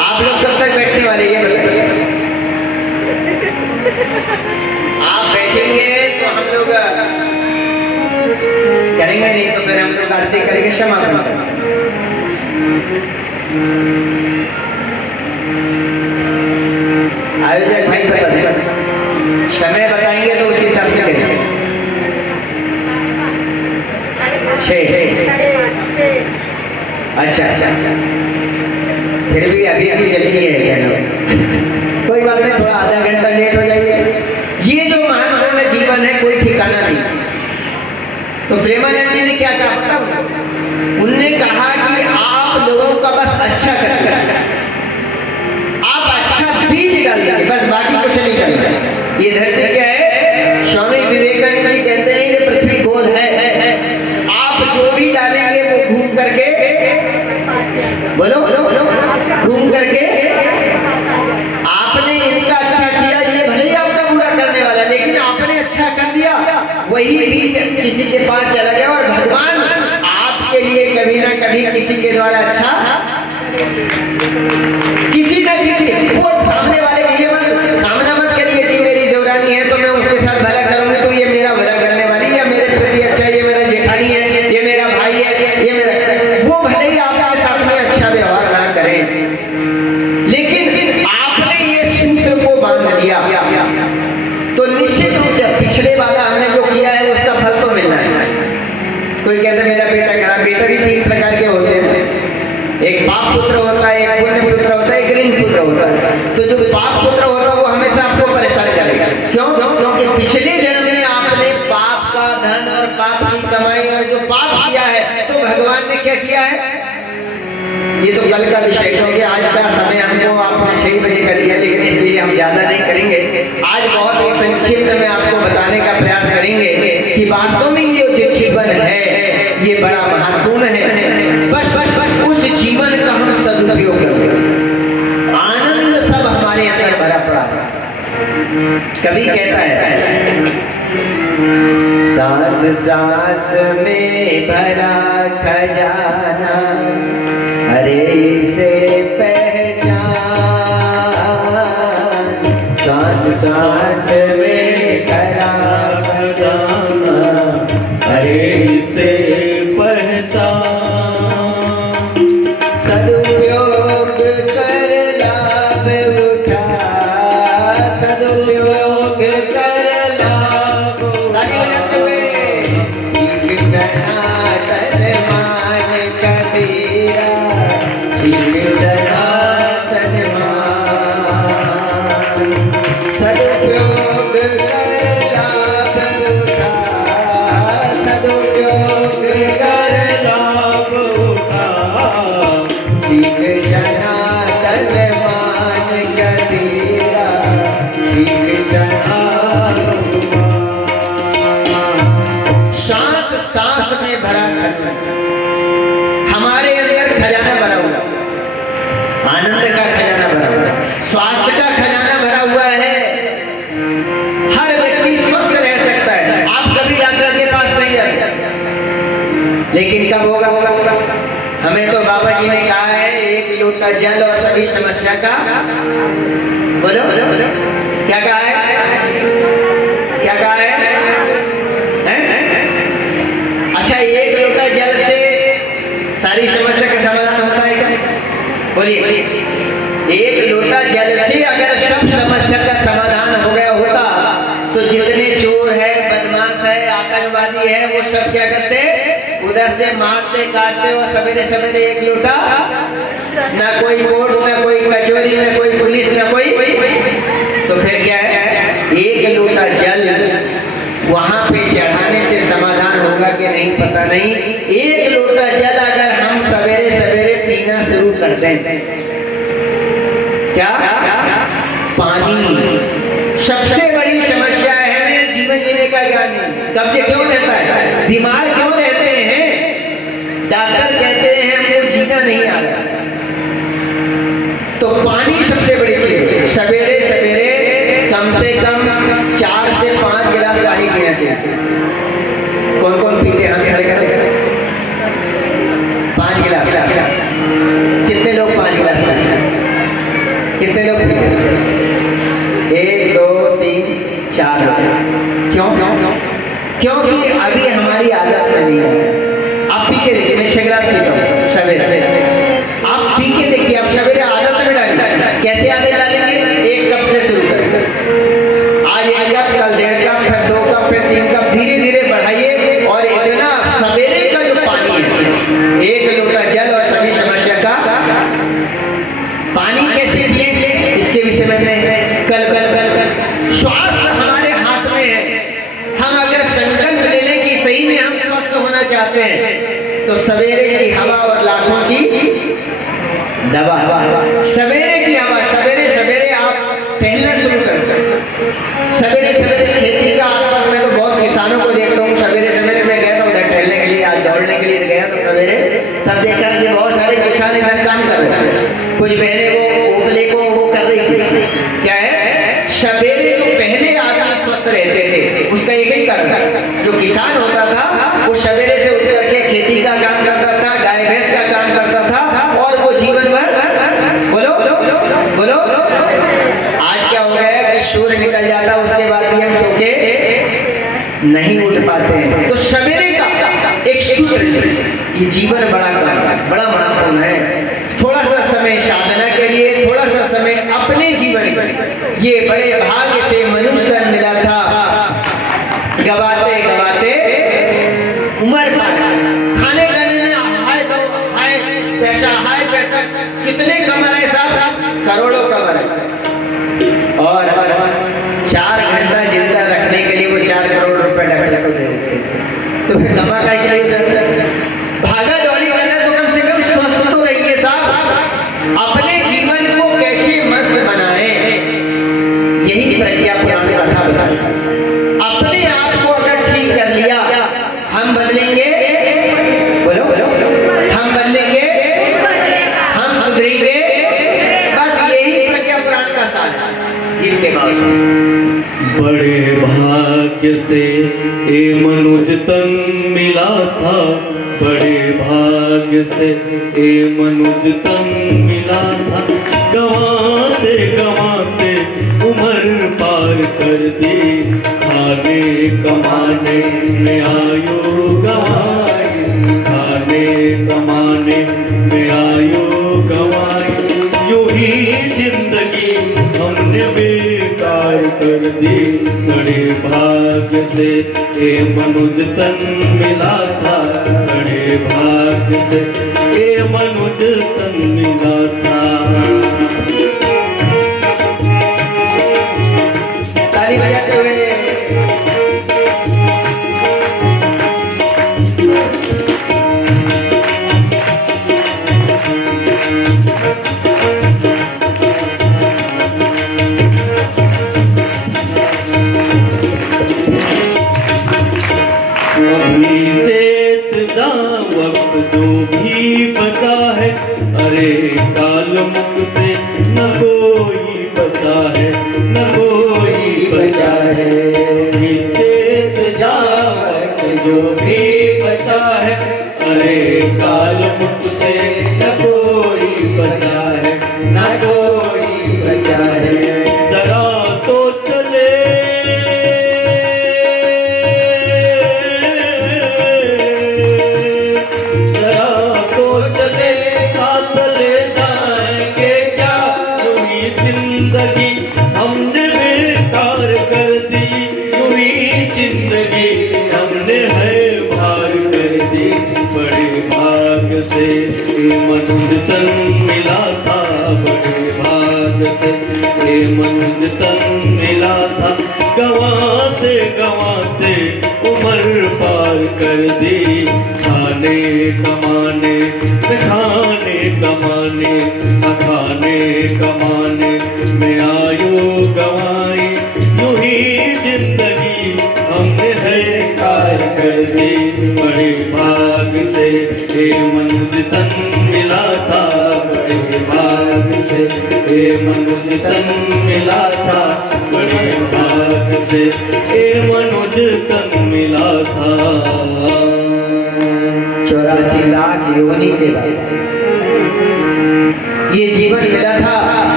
आप लोग कब तक बैठने वाले ये बताइए? आप बैठेंगे तो हम लोग करेंगे, नहीं तो फिर हम लोग आरती करेंगे, समापन करेंगे। आयोजक भाई बता दें, समय बताएंगे तो उसी हिसाब से करेंगे। 6। अच्छा, फिर भी अभी जल्दी है क्या? कोई बात नहीं, थोड़ा आधा घंटा लेट हो जाइए। ये जो महान जीवन है कोई ठिकाना नहीं। तो प्रेमानंद जी ने क्या कहा? उनने कहा कि आप लोगों का बस अच्छा करिए, आप अच्छा बीज डालिए, बस बाकी कुछ नहीं चाहिए। ये धरती क्या है? स्वामी विवेकानंद जी कहते हैं ये पृथ्वी गोल है। आप जो भी डालेंगे वो घूम करके, बोलो बोलो बोलो, घूम करके आपने इनका अच्छा किया, ये भले ही आपका बुरा करने वाला, लेकिन आपने अच्छा कर दिया, वही भी किसी के पास चला गया। और भगवान आपके लिए कभी ना कभी किसी के द्वारा अच्छा, किसी ना किसी, वो सामने वाले के लिए कामना मत करिए कि मेरी देवरानी है तो मैं उसके साथ भला करूंगी तो ये मेरा भला करने वाली, या मेरे प्रति अच्छा, ये मेरा जेठानी है, ये मेरा भाई है, ये मेरा, वो भले ही आपके साथ में अच्छा व्यवहार ना करें पुत्र भी 3 प्रकार के होते हैं। एक पाप पुत्र होता है, एक पुण्य पुत्र होता है, एक ऋण पुत्र होता है। तो जो पाप पुत्र होता है वो हमेशा आपको परेशान करेगा। क्यों? क्योंकि पिछले जन्म में आपने पाप का धन और पाप की कमाई और जो पाप किया है, तो भगवान ने क्या किया है, ये तो कल का विषय, क्योंकि आज का समय हमको आपने 6 बजे कर दिया, लेकिन इसलिए हम ज्यादा नहीं करेंगे। आज बहुत ही संक्षिप्त में आपको बताने का प्रयास करेंगे कि वास्तव में ये जो जीवन है ये बड़ा महत्वपूर्ण है। बस उस जीवन का हम सदुपयोग करें। आनंद सब हमारे अंदर भरा पड़ा है। कभी कहता है, सांस सांस में भरा खजाना, अरे इसे पहचान, सांस सांस में भरा खजाना, अरे इसे पहचान, सदुपयोग कर लाभ उठा, सदुपयोग कर लाभ सनातन मान कबीरा, सनातन मान, सदुपयोग कर लाभ उठा, सदुपयोग कर लाभ उठा, सनातन मान कबीरा, सांस सांस में भरा खजाना, हमारे अंदर खजाना भरा हुआ, आनंद का खजाना भरा हुआ, स्वास्थ्य का खजाना भरा हुआ है। हर व्यक्ति स्वस्थ रह सकता है, आप कभी डॉक्टर के पास नहीं जा सकते, लेकिन कब होगा? हमें तो बाबा जी ने कहा है, 1 लोटा जल और सभी समस्या का, बोलो क्या कहा है, क्या कहा है? अच्छा, 1 लोटा जल से सारी समस्या का समाधान होता है क्या? बोलिए। 1 लोटा जल से अगर सब समस्या का समाधान हो गया होता, तो जितने चोर है, बदमाश है, आतंकवादी है, वो सब क्या करते, उधर से मारते काटते, और सवेरे सवेरे 1 लोटा, ना कोई कोर्ट, ना कोई कचौरी, ना कोई पुलिस, ना कोई, तो फिर क्या है, 1 लोटा जल वहां पे चढ़ाने से समाधान होगा कि नहीं पता नहीं। 1 लोटा जल अगर हम सवेरे सवेरे पीना शुरू कर दें, क्या पानी सबसे बड़ी समस्या है, हमें जीवन जीने का ज्ञान नहीं। कब्जे क्यों रहता है, बीमार क्यों रहते हैं, डॉक्टर कहते हैं हमको जीना नहीं आ रहा, तो पानी सबसे बड़ी चीज है। सवेरे सवेरे कम से कम 4 से 5 गिलास पानी पीना चाहिए। कौन कौन पीते हैं, खड़े करें, 5 गिलास, कितने लोग 5 गिलास पीते हैं, कितने लोग पीते हैं? 1 2 3 4 लोग। क्यों? क्योंकि अभी हमारी आदत में नहीं है। आप पी के देखिए, मैं 6 गिलास पीता हूँ सवेरे, आप पी के देखिए, आप सवेरे आदत में डालिए। कैसे आदत डालेंगे? 1 कप से शुरू करें, आज 1 कप, कल 1.5 कप, फिर 2 कप, फिर 3 कप, धीरे धीरे बढ़ाइए। और इतना सवेरे का जो पानी है, 1 लोटा जल और सभी समस्या का पानी कैसे पिए, इसके विषय में कल स्वास्थ्य हमारे हाथ में है। हम अगर संकल्प ले लें कि सही में हम स्वस्थ होना चाहते हैं, तो सवेरे की हवा और लाखों की दवा, सवेरे की हवा, सवेरे सवेरे आप टहलना शुरू करें। सवेरे सवेरे खेती का, आसपास में तो बहुत किसानों को देखता हूँ, सवेरे सवेरे मैं गया था उधर टहलने के लिए, आज दौड़ने के लिए गया तो सवेरे, तब देखा कि बहुत सारे किसान इधर काम कर रहे हैं। कुछ बहने वो उपले को वो कर रही थी, क्या है, सवेरे जो पहले आदमी स्वस्थ रहते थे, उसका एक ही कारण था, जो किसान होता था वो सवेरे से उठ करके खेती का काम करता था, गाय भैंस का काम करता था, और वो जीवन भर, बोलो बोलो, आज क्या हो गया है कि सूर्य निकल जाता, उसके बाद भी हम सो के नहीं उठ पाते हैं। तो सवेरे का एक सूत्र, ये जीवन बड़ा महत्वपूर्ण है। थोड़ा सा समय साधना के लिए, थोड़ा सा समय अपने जीवन में, ये बड़े भाग्य से मनुष्य मिला था, गवाते गवाते उम्र पार, खाने खाने में पैसा, हाय पैसा, कितने कमर है साहब? करोड़ों कमर है। और 4 घंटा जिंदा रखने के लिए वो 4 करोड़ रुपए डॉक्टर को दे देते हैं। तो फिर दवा का के लिए भागा दौड़ी करना, तो कम से कम स्वस्थ तो रहिए साहब। अपने जीवन को कैसे मस्त बनाए, यही प्रज्ञा पुराण कथा बताता। अपने आप को अगर ठीक कर लिया, हम बदलेंगे, बोलो बोलो, हम बदलेंगे, हम सुधरेंगे। बस यही प्रज्ञा पुराण का सार है। इनके बड़े भाग्य से ए मनुज तन मिला था, बड़े भाग्य से ए मनुज तन मिला था। गवाते गवाते उम्र पार कर दी, खाने कमाने में आयु गवाई, खाने कमाने में आयु गवाई। यूं ही जिंदगी हमने बेकार कर दी, बड़े भाग्य से ए मनुज तन मिला था, बड़े भाग्य से ए मनुज तन मिला था। ताली बजाते हुए अभी से इंतजाम वक्त जो भी बचा है, अरे काल मुख से न कोई बचा है, न कोई बचा है। अभी से इंतजाम वक्त जो भी बचा है, अरे काल मुख से न कोई बचा है, न कोई बचा है। जरा तो चले जिंदगी हमने बेकार कर दी, पूरी जिंदगी हमने है भार कर दी। बड़े भाग्य से मनुज तन मिला था, बड़े भाग्य से मनुज तन मिला था। गवाते गवाते उम्र पार कर दी, खाने कमाने खाने कमाने खाने कमाने में आयु गवाई। यूं ही जिंदगी हमने है कार कर दी, बड़े भाग्य से मनुज तन मिला था, बड़े भाग्य से मनुज तन मिला था, बड़े भाग्य से मनुज तन मिला था। 84 लाख योनि के बाद ये जीवन मिला था,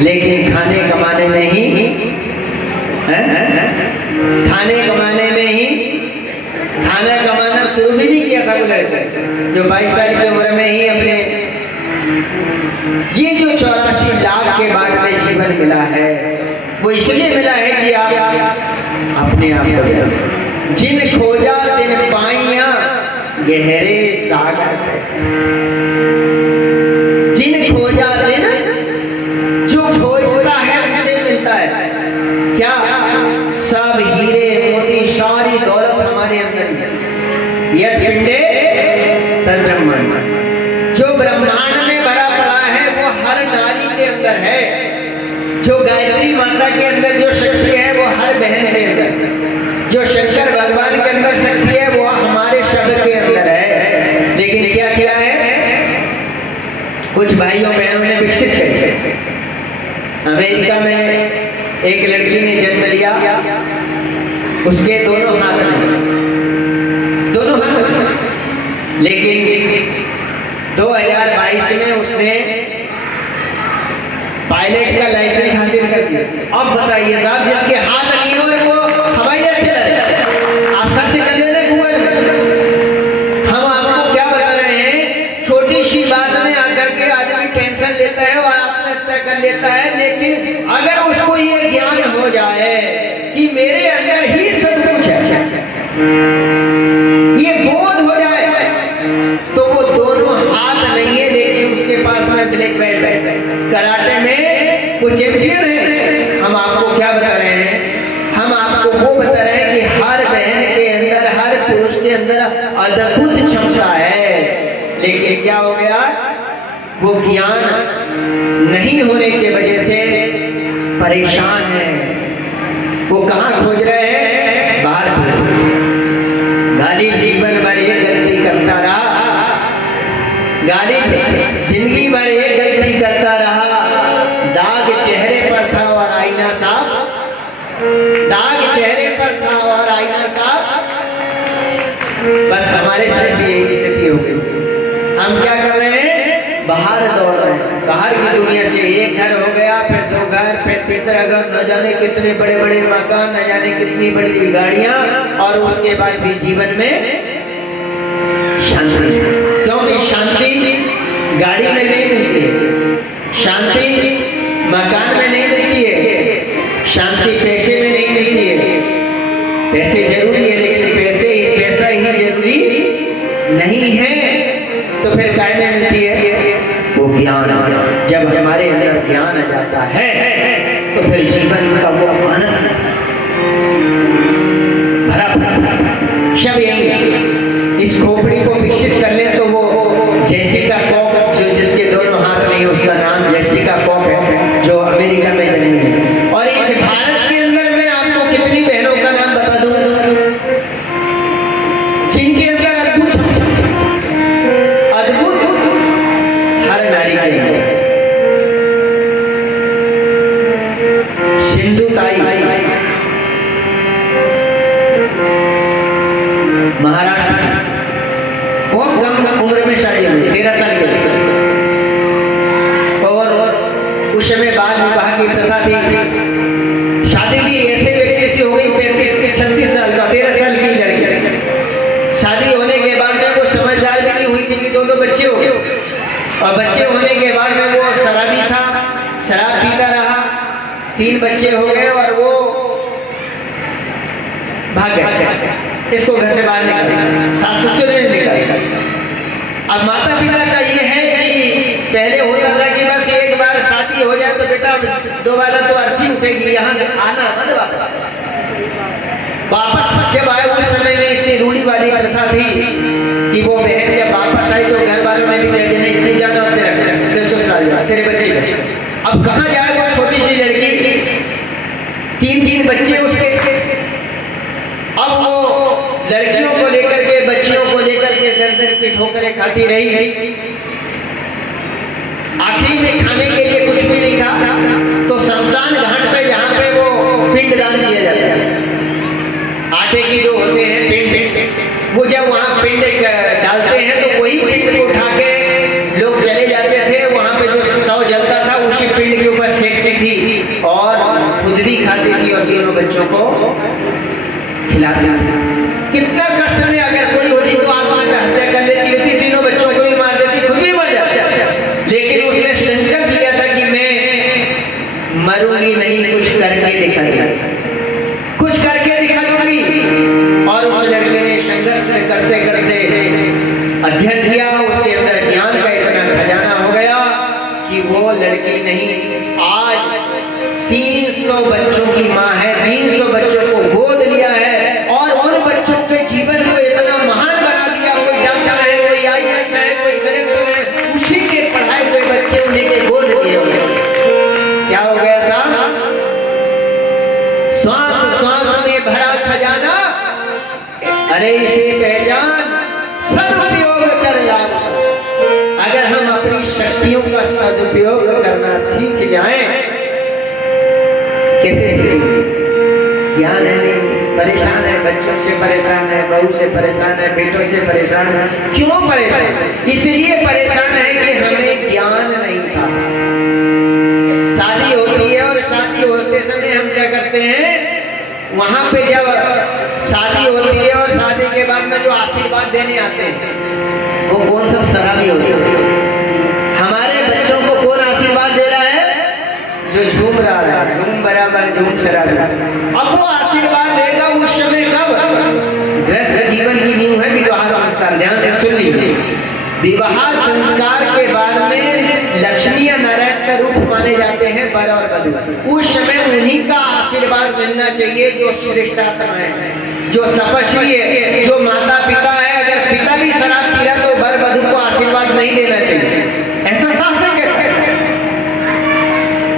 लेकिन खाने कमाने में ही खाने कमाने में ही खाना कमाना शुरू भी नहीं किया था जो 22 साल की उम्र में ही अपने ये जो 84 लाख के बाद में जीवन मिला है, वो इसलिए मिला है कि आप अपने आप को जिन खोजा तिन पाइया गहरे सागर, जिन खोजा तिन, जो खोजता है उसे मिलता है। क्या सब हीरे मोती सारी दौलत हमारे अंदर है। यह पिंडे तद ब्रह्मांड, जो ब्रह्मांड में भरा पड़ा है वो हर नारी के अंदर है। जो गायत्री माता के अंदर जो शक्ति है वो हर बहन के अंदर, जो शंकर भगवान के अंदर शक्ति है वो हमारे शब्द के अंदर है। लेकिन क्या किया है कुछ भाइयों बहनों ने विकसित कर। अमेरिका में एक लड़की ने जन्म लिया, उसके दोनों हाथ लेकिन 2022 में उसने पायलट का लाइसेंस हासिल कर दिया। अब बताइए साहब, जिसके हाथ नहीं हो वो हवाई जहाज चला, आप सर्च कर लेना गूगल में। हम आपको क्या बता रहे हैं, छोटी सी बात में आकर के आदमी टेंशन लेता है और आत्महत्या कर लेता है। लेकिन अगर उसको ये ज्ञान हो जाए कि मेरे अंदर ही सब कुछ है, ये बोध हो जाए, तो वो दोनों हाथ नहीं है अद्भुत क्षमता है, लेकिन क्या हो गया, वो ज्ञान नहीं होने की वजह से परेशान है। वो कहाँ खोज रहे हैं, बाहर। गालिब जीवन भर ये गलती करता रहा, गालिब जिंदगी भर ये गलती करता रहा। दाग चेहरे पर था और आईना साफ, दाग चेहरे पर था और आईना साफ। बस हमारे साथ भी यही स्थिति हो गई। हम क्या कर रहे हैं, बाहर दौड़ रहे हैं, बाहर की दुनिया से। एक घर हो गया, फिर 2 घर, फिर तीसरा घर, न जाने कितने बड़े बड़े मकान, न जाने कितनी बड़ी गाड़ियां, और उसके बाद भी जीवन में शांति। क्योंकि शांति गाड़ी में नहीं मिलती है, शांति मकान में नहीं मिलती है, शांति पैसे में नहीं मिलती है। पैसे जरूरी है, लेकिन पैसा ही जरूरी नहीं है। तो फिर काय में मिलती है, वो ज्ञान। जब हमारे अंदर ज्ञान आ जाता है तो फिर जीवन का वो आनंद भरा सब यही है। इस खोपड़ी को विकसित कर ले तो वो जेसिका कॉक, जो जिसके दोनों हाथ नहीं, उसका नाम जेसिका कॉक है, जो अमेरिका में जन्मी है। और इस भारत के अंदर मैं आपको कितनी बहनों का नाम बता दूं जिनके अंदर अद्भुत हर नारी के अंदर। सिंधु ताई महाराष्ट्र, बहुत कम उम्र में शादी हुई, 13 साल की। और उस समय बाल विवाह की प्रथा थी। शादी भी ऐसे व्यक्ति से हो गई 35-36 साल का, 13 साल की लड़की। शादी होने के बाद में वो समझदार भी नहीं हुई थी कि 2 बच्चे हो गए, और बच्चे होने के बाद में वो शराबी था, शराब पीता रहा। 3 बच्चे हो गए और वो भाग गया, इसको घर से बाहर निकाल दिया, सास ससुर ने निकाला। अब माता पिता का ये है कि पहले होता था कि बस एक बार शादी हो जाए तो बेटा दोबारा तो अर्थी उठेगी, यहाँ से आना मत वापस। जब आए उस समय में इतनी रूढ़िवादी प्रथा थी कि वो बहन जब वापस आई तो घर वालों ने भी कह दिया, नहीं इतनी जाना तेरे बच्चे। अब कहाँ जाए वो छोटी सी लड़की, 3 बच्चे उसके। अब वो लड़कियों को लेकर के, बच्चियों को लेकर के दर की ठोकरें खाती रही। आखिरी में खाने के लिए कुछ भी नहीं था तो शमशान घाट पे, जहाँ पे वो पिंडदान दिया जाता है, आटे की जो होते हैं पिंड, वो जब वहाँ पिंड डालते हैं तो वही पिंड को उठा के लोग चले जाते थे। वहाँ पे जो शव जलता था उसी पिंड के ऊपर सेकती थी और खुद भी खाती थी और 3 बच्चों को खिलाती थी। कितना कष्ट में अगर कोई होती तो आत्महत्या हत्या कर लेती होती, 3 बच्चों को भी मार देती, खुद भी मर जाती। लेकिन उसने संकल्प लिया था कि मैं मरूंगी नहीं, कुछ करके दिखाऊंगी, कुछ करके दिखा दूंगी। और उस लड़के ने संघर्ष करते करते अध्ययन किया, उसके अंदर ज्ञान का इतना खजाना हो गया कि वो लड़की नहीं, आज 300 बच्चों की माँ है, 300 बच्चों को गोद लिया है और उन बच्चों के जीवन को इतना महान बना दिया। कोई डॉक्टर है, कोई IAS है, कोई कलेक्टर है, उसी के पढ़ाए हुए बच्चे उन्हीं के गोद लिए हुए। क्या हो गया साहब, श्वास श्वास में भरा खजाना, अरे इसे पहचान, सदुपयोग कर लाभ। अगर हम अपनी शक्तियों का सदुपयोग करना सीख जाएं, कैसे सीखेंगे? ज्ञान है नहीं, परेशान है, बच्चों से परेशान है, बहू से परेशान है, बेटों से परेशान है। क्यों परेशान? इसलिए परेशान है कि हमें ज्ञान नहीं था। शादी होती है और शादी होते समय हम क्या करते हैं, वहां पे जब शादी होती है और शादी के बाद में जो आशीर्वाद देने आते हैं वो कौन सब शराबी होती है। हमारे बच्चों को कौन आशीर्वाद दे रहा है, जो झूम रहा है, झूम बराबर झूम शराबी। अब वो आशीर्वाद देगा उस समय कब, गृहस्थ जीवन की नींव है विवाह संस्कार। ध्यान से सुन लीजिए, विवाह संस्कार के बाद में लक्ष्मी या नारायण का रूप माने जाते हैं वर और वधू। उस समय उन्हीं का आशीर्वाद मिलना चाहिए जो श्रेष्ठ आत्मा है, जो तपस्वी है, जो माता पिता है। अगर अगर पिता भी शराब पी रहा तो वर वधू को आशीर्वाद नहीं देना चाहिए, ऐसा शास्त्र कहता है।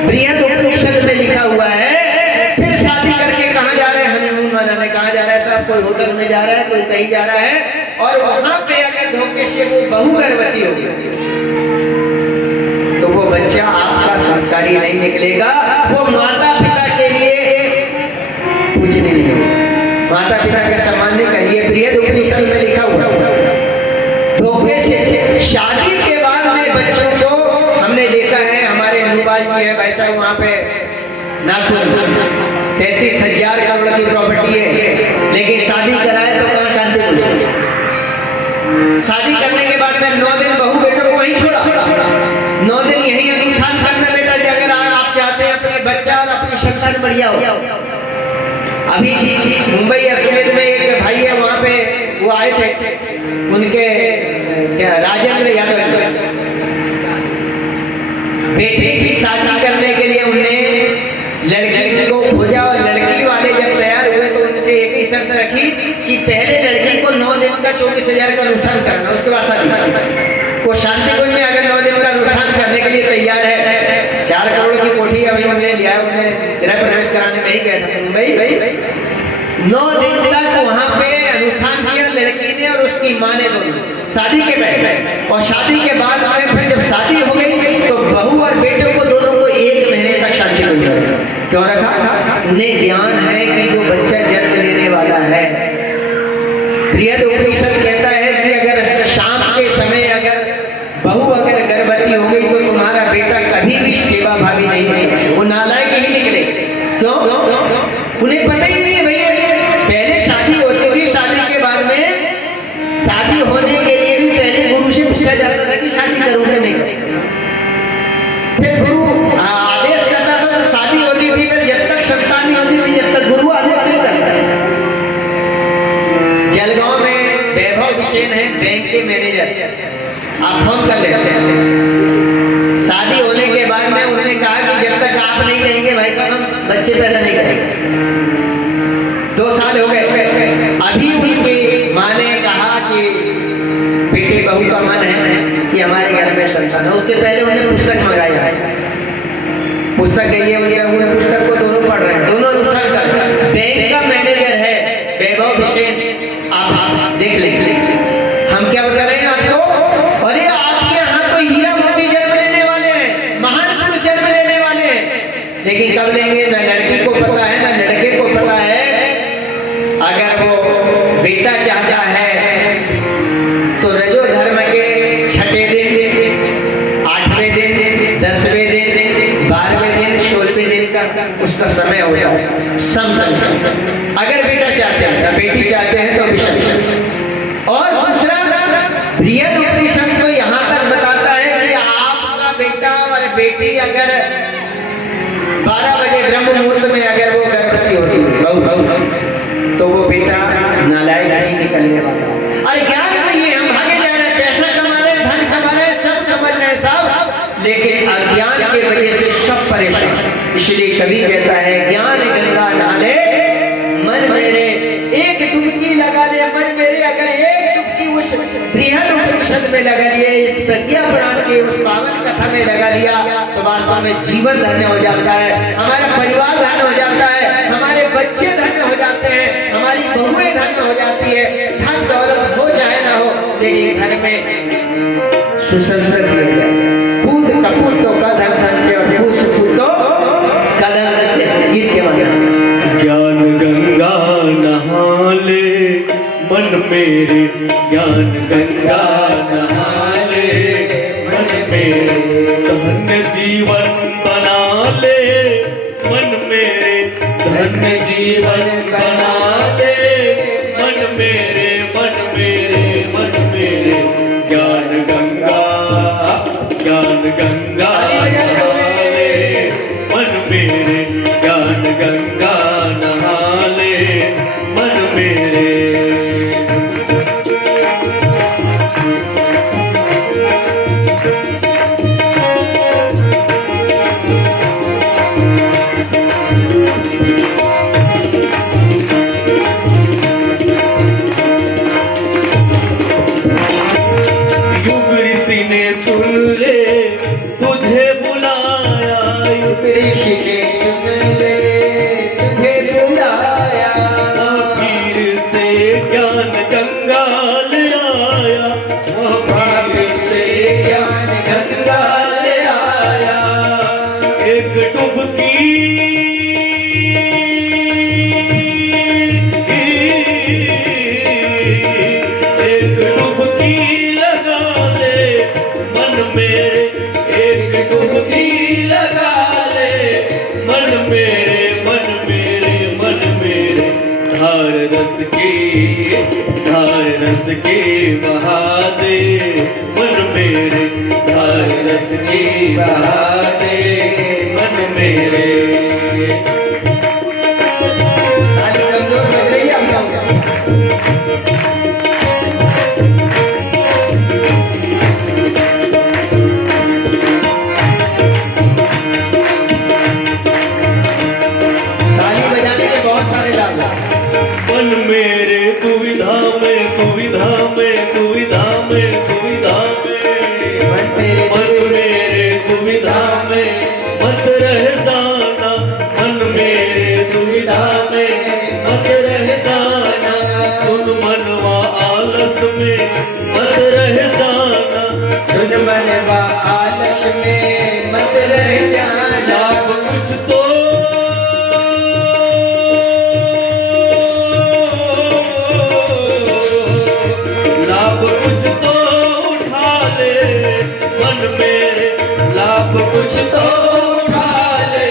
बृहद उपनिषद में लिखा हुआ है। फिर शादी करके कहाँ जा रहे हैं, हनीमून मनाने कहाँ जा रहा है, सब कोई होटल में जा रहा है, कोई कहीं जा रहा है, और वहां पे अगर धोखे से वो बहू गर्भवती होगी तो वो बच्चा आपका संस्कारी नहीं निकलेगा, वो माता पिता के लिए पूजनीय नहीं होगा, माता पिता का सम्मान नहीं करिए। बृहद उपनिषद में लिखा हुआ। धोखे से शादी के बाद में बच्चों को हमने देखा है, हमारे अनुपाल जी है वैसा वहां पे नागपुर 33,000 करोड़ की प्रॉपर्टी है, लेकिन शादी कराए तो कहाँ शांति बोले। शादी करने के बाद में 9 दिन बहू बेटों को वहीं छोड़ा, 9 दिन यही अनुष्ठान करना बेटा, अगर आप चाहते हैं अपने बच्चा और अपनी संतान बढ़िया हो। अभी मुंबई अजमेर में एक भाई है, वहां पे वो आए थे, उनके क्या राजेंद्र यादव बेटे की शादी करने के लिए उन्हें लड़की को खोजा, और लड़की वाले जब तैयार हुए तो उनसे एक ही शर्त रखी कि पहले लड़की को 9 दिन का 24,000 का अनुष्ठान करना, उसके बाद शादी। वो शांति कुंज में अगर 9 दिन का अनुष्ठान करने के लिए तैयार है, 4 करोड़ की कोठी अभी उन्हें लिया, उन्हें गृह प्रवेश कराने में ही गए थे मुंबई। 9 दिन तक वहां पे अनुष्ठान किया लड़की ने और उसकी माँ ने, दोनों शादी के पहले, और शादी के बाद फिर जब शादी हो गई तो बहू और बेटे को दोनों को 1 महीने तक शादी हो गई। क्यों रखा? उन्हें ज्ञान है कि जो बच्चा जन्म लेने वाला है। बृहद उपनिषद कहता है कि अगर शाम के समय अगर बहू अगर गर्भवती हो गई तो तुम्हारा बेटा कभी भी सेवा भावी नहीं है, वो नालायक ही निकले। क्यों? उन्हें पता ही नहीं है भैया, पहले शादी होती थी, शादी के बाद में शादी होने के लिए भी पहले गुरु से पूछा जाता था कि शादी करोगे नहीं, फिर गुरु आदेश करता था तो शादी होती थी, फिर जब तक संतान नहीं होती थी जब तक गुरु आदेश नहीं करता। जलगांव में वैभव विशेन है बैंक के मैनेजर, आप फोन कर लेते हैं। शादी होने के बाद में उन्होंने कहा कि जब तक आप नहीं रहेंगे भाई साहब हम बच्चे पैदा नहीं करेंगे। 2 साल हो गए, अभी उनकी माँ ने कहा कि बेटे बहू का मन है कि हमारे घर में संतान हो। उसके पहले उन्हें पुस्तक मंगाया, पुस्तक गई है भैया, उन्हें पुस्तक को दोनों पढ़ रहे हैं, दोनों अनुष्ठान कर रहे हैं। बैंक का मैनेजर है वैभव विशेन, आप देख लेंगे हम क्या बता रहे हैं आपको। अरे आपके यहाँ तो हीरा मोती जन्म लेने वाले हैं, महान पुरुष जन्म लेने वाले हैं, लेकिन कब लेंगे ना लड़की को पता है ना लड़के को पता है। अगर वो बेटा चाहता है तो रजो धर्म के 6ठे दिन, 8वें दिन, 10वें दिन, 12वें दिन, 16वें दिन का उसका समय हो जाए सम। अगर बेटा चाहते हैं, बेटी चाहते हैं तो विषम। और दूसरा बृहद उपनिषद तो यहाँ तक बताता है कि आपका बेटा और बेटी अगर 12 बजे ब्रह्म मुहूर्त में अगर वो गर्भवती होती है तो वो बेटा नालायक नहीं निकलने वाला। अरे ज्ञान नहीं है, हम भागे जा रहे हैं, पैसा कमा रहे हैं, धन कमा रहे हैं, सब समझ रहे हैं सब, लेकिन अज्ञान की वजह से सब परेशान। इसलिए कवि कहता है ज्ञान गंगा नहाले मन मेरे, एक डुबकी लगा ले मन मेरे, अगर एक डुबकी उस बृहद उपनिषद में लगा लिए, इस प्रज्ञा पुराण के उस पावन कथा में लगा लिया तो वास्तव में जीवन धन्य हो जाता है, हमारा परिवार धन्य हो जाता है, हमारे बच्चे धन्य हो जाते हैं, हमारी बहुएं धन्य हो जाती है। धन दौलत हो चाहे ना हो, लेकिन घर में सुसंस्कृत कूद कपूतों का धन संचय और सुपूतों का धन संचय। गीत के बाद ज्ञान गंगा नहा ले मन मेरे, ज्ञान गंगा नहा ले मन मेरे, धन्य जीवन बना ले मन मेरे, धन्य जीवन बना ले मन मेरे, मन मेरे, मन मेरे, ज्ञान गंगा, ज्ञान गंगा नहा ले मन मेरे, ज्ञान गंगा नहा ले मन मेरे। वह भाग्य से ज्ञान गंगा ले आया। एक डुबकी लगा ले मन मेरे, एक डुबकी लगा ले मन मेरे, मन मेरे, मन मेरे। धार रस की बहा दे मन मेरे, धार रस की बहा दे मन मेरे। ताली कमजोर हो गई है हम लोग। ताली बजाने के बहुत सारे लाभ हैं। मन मेरे दुविधा में, दुविधा में, दुविधा में, दुविधा में। मन मेरे दुविधा में मत रह जाना, मन मेरे दुविधा में मत रह जाना। सुन मनवा आलस में मत रह जाना, सुन मनवा आलस में मत रह जाना। लाभ कुछ तो लाभ कुछ तो उठा ले मन मेरे, लाभ कुछ तो उठा ले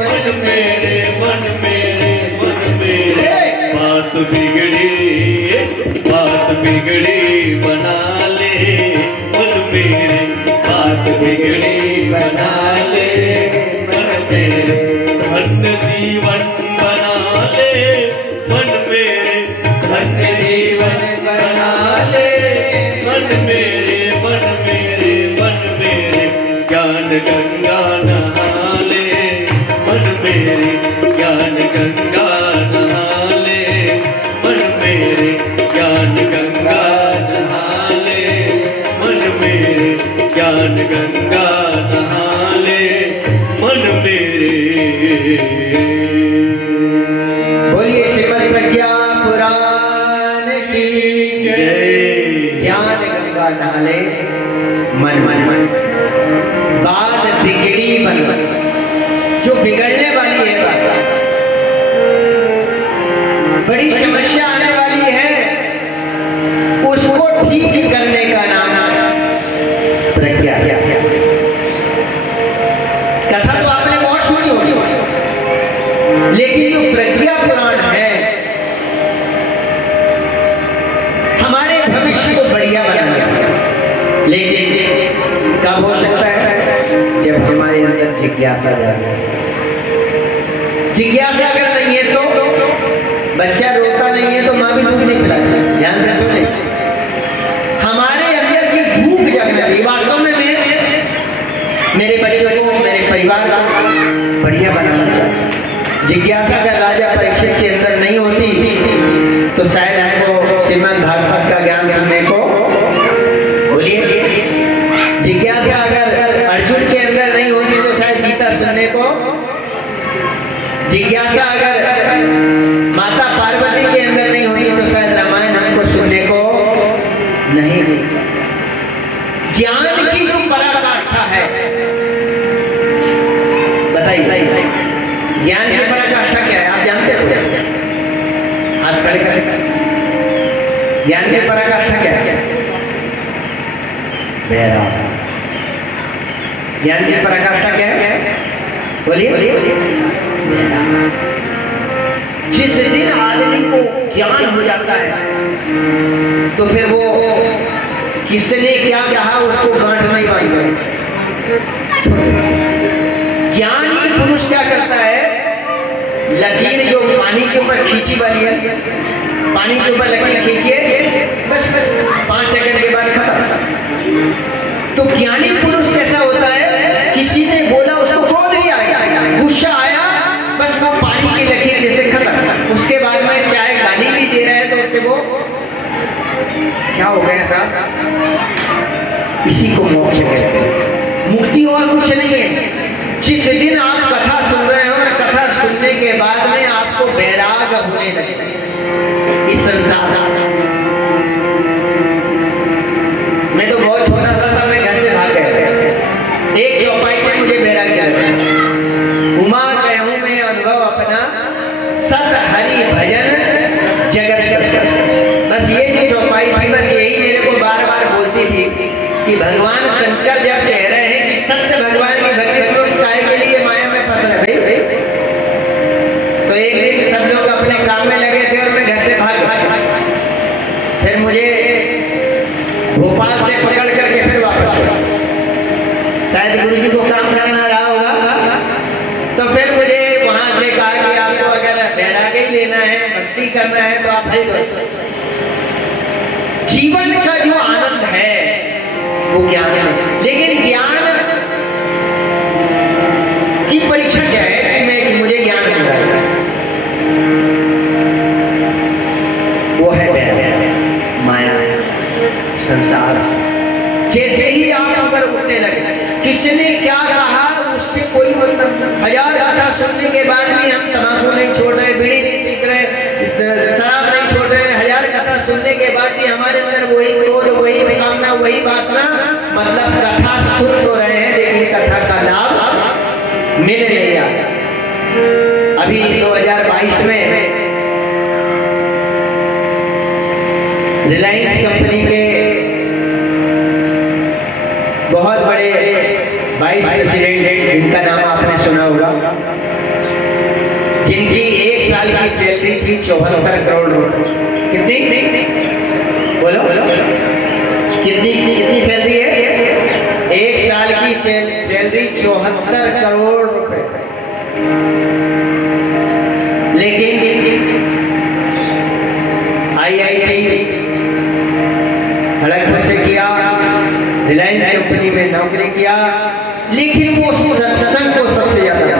मन मेरे, मन मेरे, मन मेरे। बात बिगड़ी बना ले मन मेरे, बात बिगड़ी बना ले मन मेरे। धन्य जीवन बना ले मन मेरे, धन्य जीवन बना ले मन मेरे, मन मेरे, मन मेरे। ज्ञान गंगा नहा ले मन मेरे, ज्ञान गंगा नहा ले मन मेरे, ज्ञान गंगा नहा ले मन मेरे, ज्ञान गंगा नहा ले मन मेरे। बोलिए श्रीमद् प्रज्ञा पुराण की जय। ज्ञान गंगा नहाले मन मन मन। बात बिगड़ी बन बन, जो बिगड़ने वाली है बात, बड़ी समस्या आने वाली है, उसको ठीक करने का नाम प्रज्ञा। कथा तो आपने बहुत सुनी होगी, लेकिन जो प्रज्ञा पुराण है हमारे भविष्य को बढ़िया बनाएगा। लेकिन कब हो सकता है? जब हमारे अंदर जिज्ञासा जाए। जिज्ञासा अगर नहीं है तो बच्चा रोता नहीं है तो माँ भी दूध नहीं पिलाती। ध्यान से सुने, हमारे अंदर की भूख जगना चाहिए। वास्तव में मेरे बच्चों को, मेरे परिवार को बढ़िया बनाना चाहिए। जिज्ञासा अगर राजा परीक्षित के अंदर नहीं होती तो शायद हमको श्रीमद् भागवत का ज्ञान सुनने को, बोलिए, जिज्ञासा अगर अर्जुन के अंदर नहीं होती तो शायद गीता सुनने को, जिज्ञासा अगर माता पार्वती के अंदर नहीं होती तो शायद रामायण हमको सुनने को नहीं मिलता। ज्ञान की जो पराकाष्ठा है, बताइए ज्ञान की पराकाष्ठा क्या है? आप जानते हो? हाथ खड़े करें। ज्ञान की पराकाष्ठा क्या है? वैराग। ज्ञान की पराकाष्ठा क्या है? बोलिए। जिस दिन आदमी को ज्ञान हो जाता है तो फिर वो किसने क्या कहा उसको गांठ नहीं पाएगा। ज्ञानी पुरुष क्या करता है? लकीर जो पानी के ऊपर खींची वाली है, पानी के ऊपर लकीर खींचिए, बस 5 सेकंड के बाद खत्म। तो ज्ञानी पुरुष कैसा होता है? किसी ने बोला उसको क्रोध नहीं आया, गुस्सा आया, बस वो पानी की लकीर जैसे खत्म। उसके बाद में चाहे गाली भी दे रहा है तो उससे वो क्या हो गया साहब? इसी को मोक्ष कहते हैं। मुक्ति और कुछ नहीं है। जिस दिन आप कथा सुन रहे हो और कथा सुनने के बाद में आपको वैराग होने लगे इस संसार, कि भगवान शंकर जब कह रहे हैं कि सत्य भगवान की भक्ति लोग चाय के लिए माया में फंस रहे थे, तो एक दिन सब लोग अपने काम में लगे थे और मैं घर से भाग फिर मुझे भोपाल से पकड़ करके फिर वापस आया। शायद गुरु जी को काम करना रहा होगा, तो फिर मुझे वहां से कहा कि आपको अगर बैरागी लेना है, भक्ति करना है, तो आप हरि बोलो। जीवन का जो आनंद है वो ज्ञान है, लेकिन ज्ञान की परीक्षा क्या है कि मुझे ज्ञान मिल रहा है, वो है माया संसार। जैसे ही आप अगर उठने लगे, किसने क्या कहा उससे कोई मतलब, हजार कथा सुनने के बाद भी हम तंबाकू नहीं छोड़ रहे, बीड़ी नहीं सीख रहे, शराब नहीं छोड़ रहे, हजार कथा सुनने के बाद भी हमारे अंदर वही क्रोध, वही कामना, वही वासना, मतलब कथा सुन तो रहे हैं लेकिन कथा का लाभ मिल नहीं रहा। अभी 2022 में रिलायंस कंपनी के बहुत बड़े वाइस प्रेसिडेंट, जिनका नाम आपने सुना होगा, जिनकी एक साल की सैलरी थी 74 करोड़ रुपए। कितनी बोलो कितनी सैलरी है? एक साल की सैलरी 74 करोड़ रुपए। लेकिन IIT खड़गपुर से किया, रिलायंस कंपनी में नौकरी किया, लेकिन वो सत्संग को सबसे ज्यादा,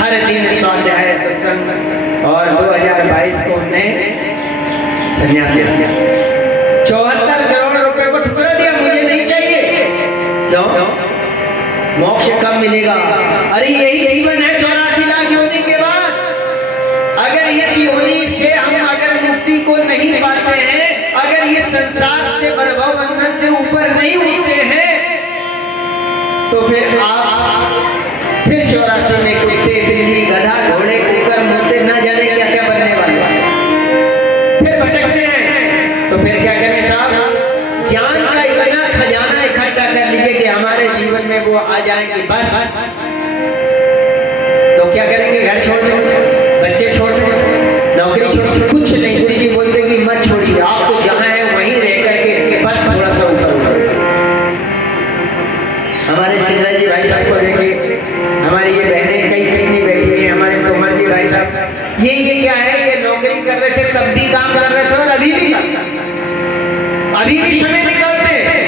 हर दिन स्वाध्याय सत्संग, और 2022 को उन्होंने संन्यास लिया। 74 करोड़ रुपए को ठुकरा दिया, मुझे नहीं चाहिए। क्यों? मोक्ष कब मिलेगा? अरे यही जीवन है 84 लाख योनि के बाद। अगर इस योनि से हम अगर मुक्ति को नहीं पाते हैं, अगर इस संसार से वैभव बंधन से ऊपर नहीं उठते हैं, तो फिर आप फिर 84 में कुत्ते, बिल्ली, गधा, घोड़े, कुकर, मुर्दे, ना जाने क्या क्या बनने वाले, फिर भटकते हैं। तो फिर क्या करें साहब? ज्ञान का इतना खजाना इकट्ठा कर लीजिए कि हमारे जीवन में वो आ जाएंगे बस। तो क्या करेंगे? घर छोड़ छोड़, बच्चे छोड़ छोड़, नौकरी छोड़, कुछ नहीं। गुरु जी बोलते कि मत छोड़िए, आपको जहाँ है वहीं रह करके बस थोड़ा सा ऊपर ऊपर। हमारे सिंगला जी भाई साहब को देखिए, हमारी ये बहनें कई कहीं बैठी हैं, हमारे तोमर जी भाई साहब, ये क्या है, ये नौकरी कर रहे थे तब भी काम कर रहे थे और अभी भी समय निकालते हैं।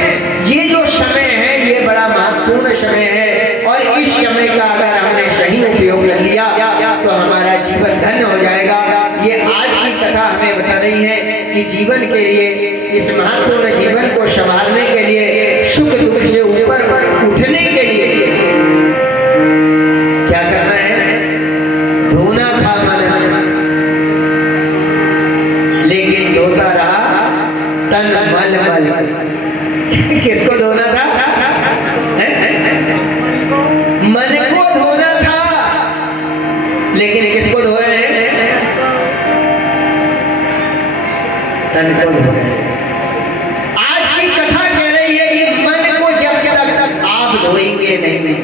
ये जो समय है ये बड़ा महत्वपूर्ण समय है, और इस समय का अगर हमने सही उपयोग कर लिया तो हमारा जीवन धन्य हो जाएगा। ये आज की कथा हमें बता रही है कि जीवन के लिए, इस महत्वपूर्ण जीवन को संभालने के लिए, सुख दुख से ऊपर उठने के लिए क्या करना है? धोना था मन, लेकिन धोता रहा तन मल मल। किसको धोना था? मन को धोना था, लेकिन किसको धो रहे हैं? तन को धो रहे हैं। आज की कथा कह रही है कि मन को जब तक आप धोएंगे नहीं,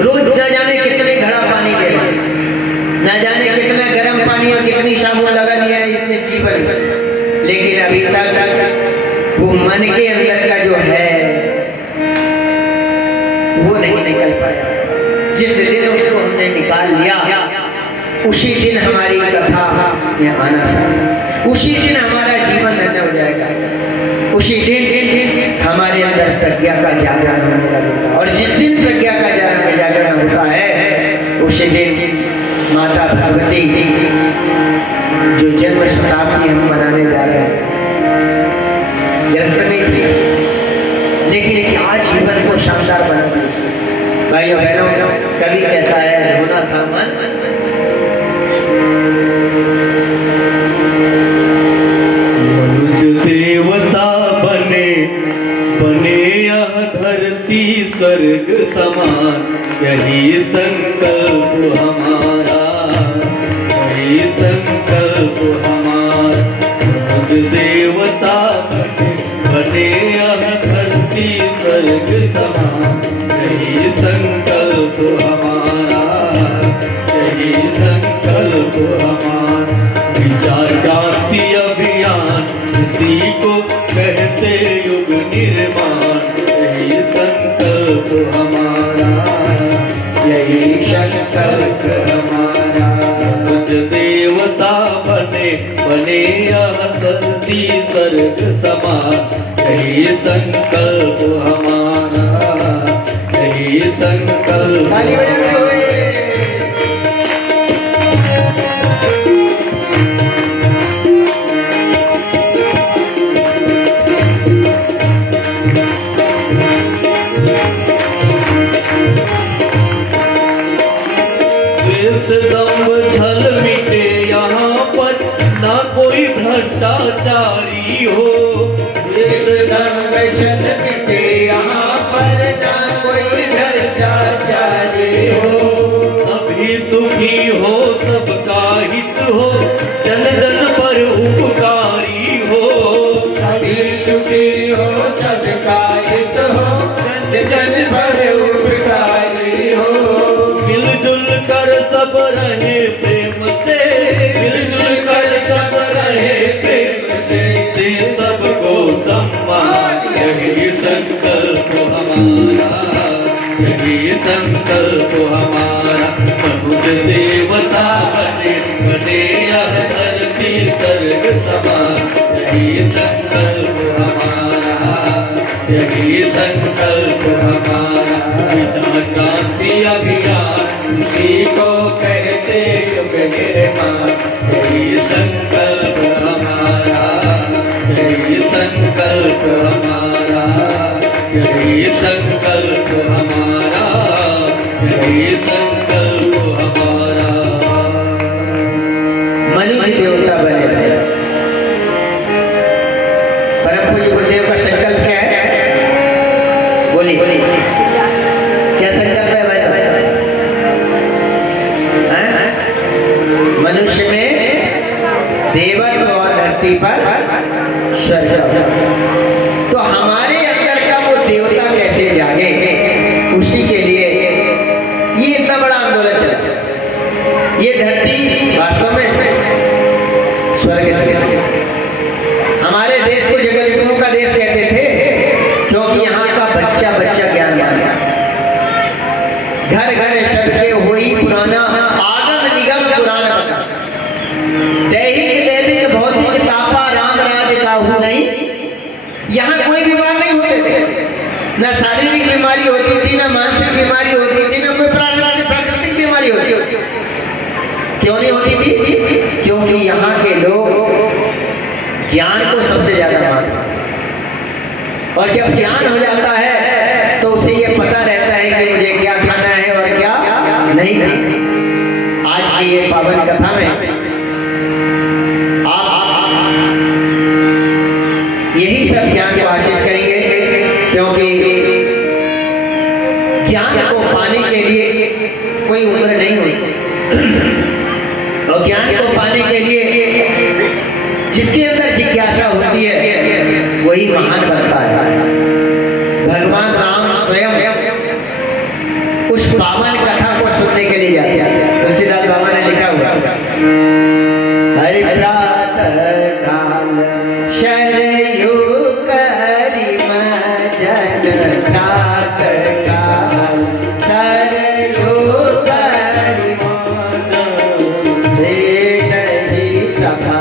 रोज न जाने कितने घड़ा पानी दे, न जाने कितना गर्म पानी और कितनी शामुआ लगा लिया है इतने जीवन, लेकिन अभी तक वो मन के अंदर का जो है वो नहीं निकल पाया। जिस दिन उसको हमने निकाल लिया, उसी दिन हमारी कथा यहाँ आना चाहिए, उसी दिन हमारा जीवन धन्य हो जाएगा, उसी दिन हमारे अंदर प्रज्ञा का जागरण होने लगेगा। और जिस दिन प्रज्ञा का जागरण होता है, उसी दिन माता भगवती जो जन्म शताब्दी हम मनाने जा रहे हैं, जैसे नहीं थी, लेकिन आज जीवन को शानदार बना दिया। भाइयों बहनों, कभी कहता है होना था मन, मनुष्य देवता बने बने यह धरती स्वर्ग समान, यही संकल्प हमारा, यही संकल्प हमारा। मनुष्य देवता बने धरती स्वर्ग समान, यही संकल्प हमारा, यही संकल्प ताली बजाते हुए। दम छल मिटे यहाँ पर, ना कोई भ्रष्टाचारी हो। दम छल मिटे यहाँ पर, ना कोई भ्रष्टाचारी हो। सभी सुखी हो, सबका हित हो, जन जन पर उपकारी हो। सभी सुखी हो, सबका हित हो, जन जन पर उपकारी हो। मिलजुल कर सब रहे प्रेम से, मिलजुल कर सब रहे प्रेम से, दे सबको सम्मान, यही संकल्प हमारा, यही संकल्प हमारा। मनुष्य देवता बने बने यह धरती स्वर्ग समान, यही संकल्प हमारा, यही संकल्प हमारा। विचार क्रांति अभियान इसी को कहते युग निर्माण, यही संकल्प हमारा, यही संकल्प हमारा, यही संकल्प हमारा, यही संकल्प हमारा। मनुष्य देवता बने रहे। परम पूज्य गुरुदेव का संकल्प क्या है? बोलिए क्या संकल्प है भाई साहब? मनुष्य में देवत्व और धरती पर स्वर्ग। तो हमारे अंदर का वो देवता कैसे जागे, उसी के लिए ये इतना बड़ा आंदोलन चला। ये धरती वास्तव में स्वर्ग है। हमारे देश को जगत गुरु का देश कहते थे, क्योंकि यहाँ का बच्चा बच्चा ज्ञान मांगा। घर घर सबके हुई पुराना, आगम निगम पुराना बना। दैहिक दैनिक भौतिक तापा राम राज काहू नहीं। यहाँ कोई बीमार नहीं होते थे, न शारीरिक बीमारी होती थी, न मानसिक बीमारी होती थी, न कोई प्राकृतिक बीमारी होती थी। क्यों नहीं होती थी? क्योंकि यहाँ के लोग ज्ञान को सबसे ज्यादा मानते। और जब ज्ञान हो जाता है तो उसे ये पता रहता है कि मुझे क्या खाना है और क्या नहीं खाना। आज की ये पावन कथा में आप यही सब ज्ञान हासिल करेंगे, क्योंकि ज्ञान को पाने के लिए कोई उम्र नहीं होती। और ज्ञान को पाने के लिए जिसके अंदर जिज्ञासा होती है वही महान बनता है। भगवान राम स्वयं उस पावन कथा को सुनने के लिए जाते हैं। तुलसीदास बाबा ने लिखा हुआ, हरि प्रातः काल शरयू करिम जन, प्रातः काल शरयू करिम जन, सभा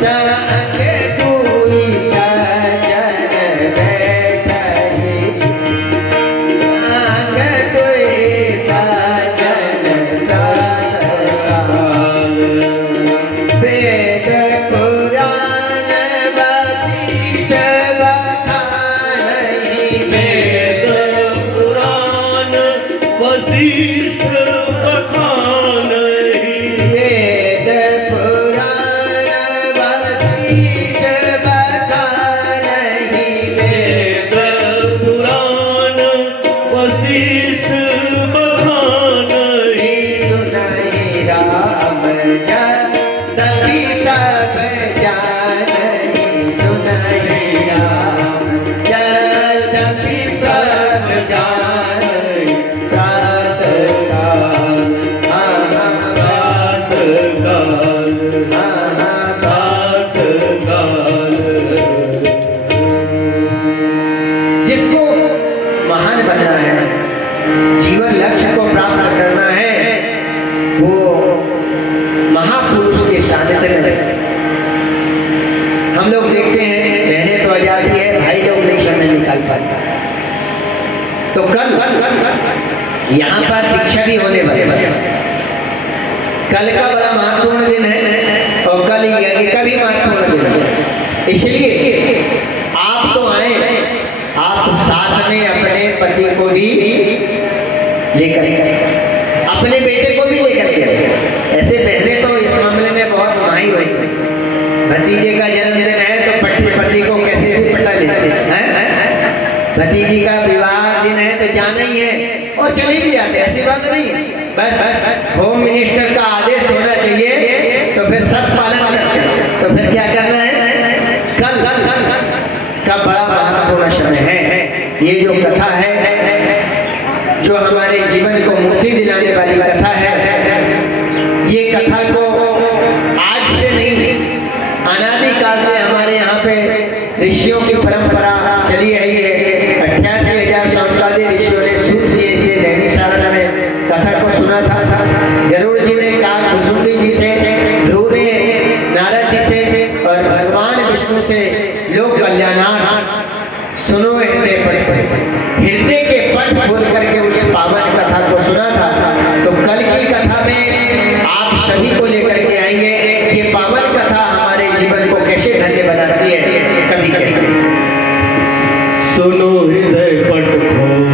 संग दुई सजन बैठहि, संग दुई सजन सतकाल। वेद पुराण वशिष्ठ बखानहि, वेद पुराण वशिष्ठ बखानहि, वेद पुराण वशिष्ठ बखानहि, वेद पुराण वशिष्ठ बखानहि। सुनहि राम जन तभी सब जानहि, सुनहि राम जन तभी सब जानहि। प्रातः फल। तो कल यहाँ पर दीक्षा भी होने वाले, कल का बड़ा महत्वपूर्ण दिन है और कल यज्ञ का भी महत्वपूर्ण दिन है। इसलिए आप तो आए, आप साथ में अपने पति को भी लेकर, अपने बेटे को भी लेकर के। ऐसे पहले तो इस मामले में बहुत माहिर हुई, भतीजे का जन्मदिन है तो पति को कैसे भी पटा लेते हैं, भतीजी का विवाह दिन है तो जाना ही है और चले भी जाते, ऐसी बात नहीं। बस होम मिनिस्टर का आदेश होना चाहिए तो फिर सब पालन करते हैं। तो फिर क्या करना है, कल का बड़ा महत्वपूर्ण समय है। ये जो कथा है, जो हमारे जीवन को मुक्ति दिलाने वाली कथा है, ये कथा को आज से नहीं, अनादिकाल से हमारे यहाँ पे ऋषियों की परंपरा चली आई है। 88,000 संस्कारी ऋषियों ने सूत दिए से नैमिषारण्य में कथा को सुना था। गरुड़ जी ने कहा कुसुंडी जी से, ध्रुव ने नारद जी से और भगवान विष्णु से लोक कल्याणार्थ सुनो हृदय पट, हृदय के पट खोल करके उस पावन कथा को सुना था। तो कल की कथा में आप सभी को लेकर के आएंगे। ये पावन कथा हमारे जीवन को कैसे धन्य बनाती है, कभी कभी सुनो हृदय पट खोल,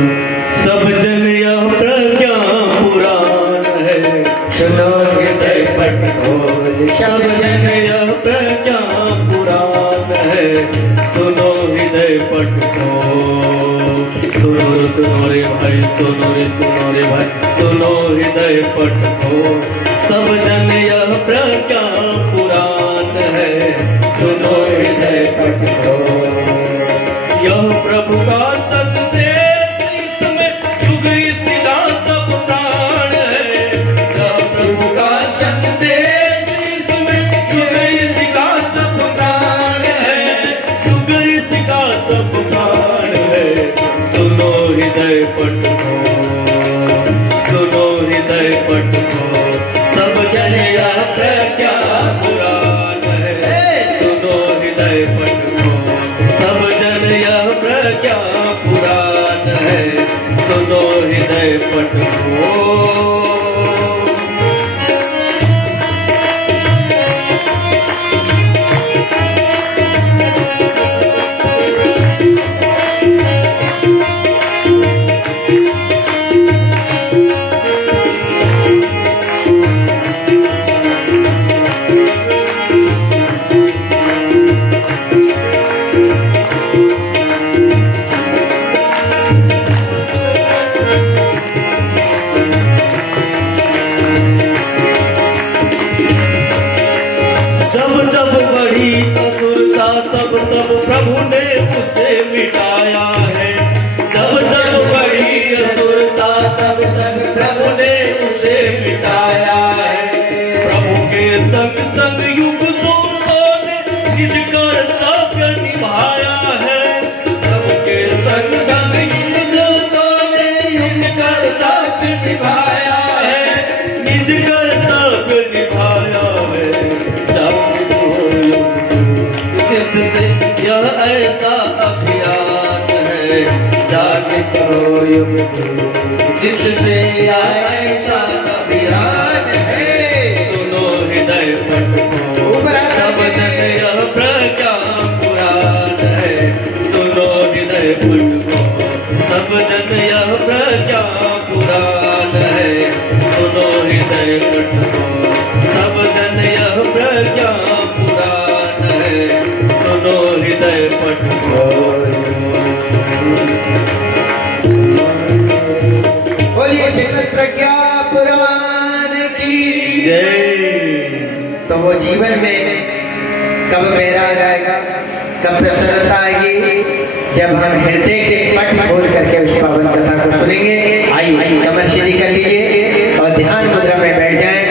सब जन यह प्रज्ञा पुराण है। सुनो हृदय पट खोल, सब जन यह प्रज्ञा पुराण है। सुनो हृदय पट खोल, सुनो रे भाई, सुनो रे भाई, सुनो हृदय पट खोल, सब जन यह प्रज्ञा पुराण है। सुनो हृदय पट खोल, यह प्रभु का संदेश, इसमें युग ऋषि का सब प्राण है। यह प्रभु का संदेश, इसमें युग ऋषि का सब प्राण है। युग ऋषि का सब प्राण है। सुनो हृदय पट खोल, सुनो हृदय पट खोल, सब जन यह प्रज्ञा पुराण है। सुनो हृदय पट खोल, सब जन यह प्रज्ञा पुराण है। सुनो हृदय पट खोल। तब प्रभु ने उसे मिटाया है। जब जब बढ़ी असुरता, तब तब प्रभु ने उसे मिटाया है। प्रभु के संग संग युग दोषों ने निज कर्तव्य निभाया है। प्रभु के संग संग युग दोषों ने निज कर्तव्य निभाया है। निज कर्तव्य निभाया है। जिससे यह ऐसा अभियान है, जागे करो युग, जिससे यह ऐसा अभियान है। सुनो हृदय पट खोल, सब जन यह प्रज्ञा पुराण है। सुनो हृदय पट खोल, सब जन यह प्रज्ञा पुराण है। सुनो हृदय पट खोल, सब जन यह प्रज्ञा पुराण है। सुनो हृदय पट खोल। बोलिए श्रीमद् प्रज्ञा पुराण की जय। तो वो जीवन में कब वैराग आएगा, कब प्रसन्नता आएगी, जब हम हृदय के पट खोल करके उस पावन कथा को सुनेंगे। आइए कमर सीधी कर लीजिए और ध्यान मुद्रा में बैठ जाएं।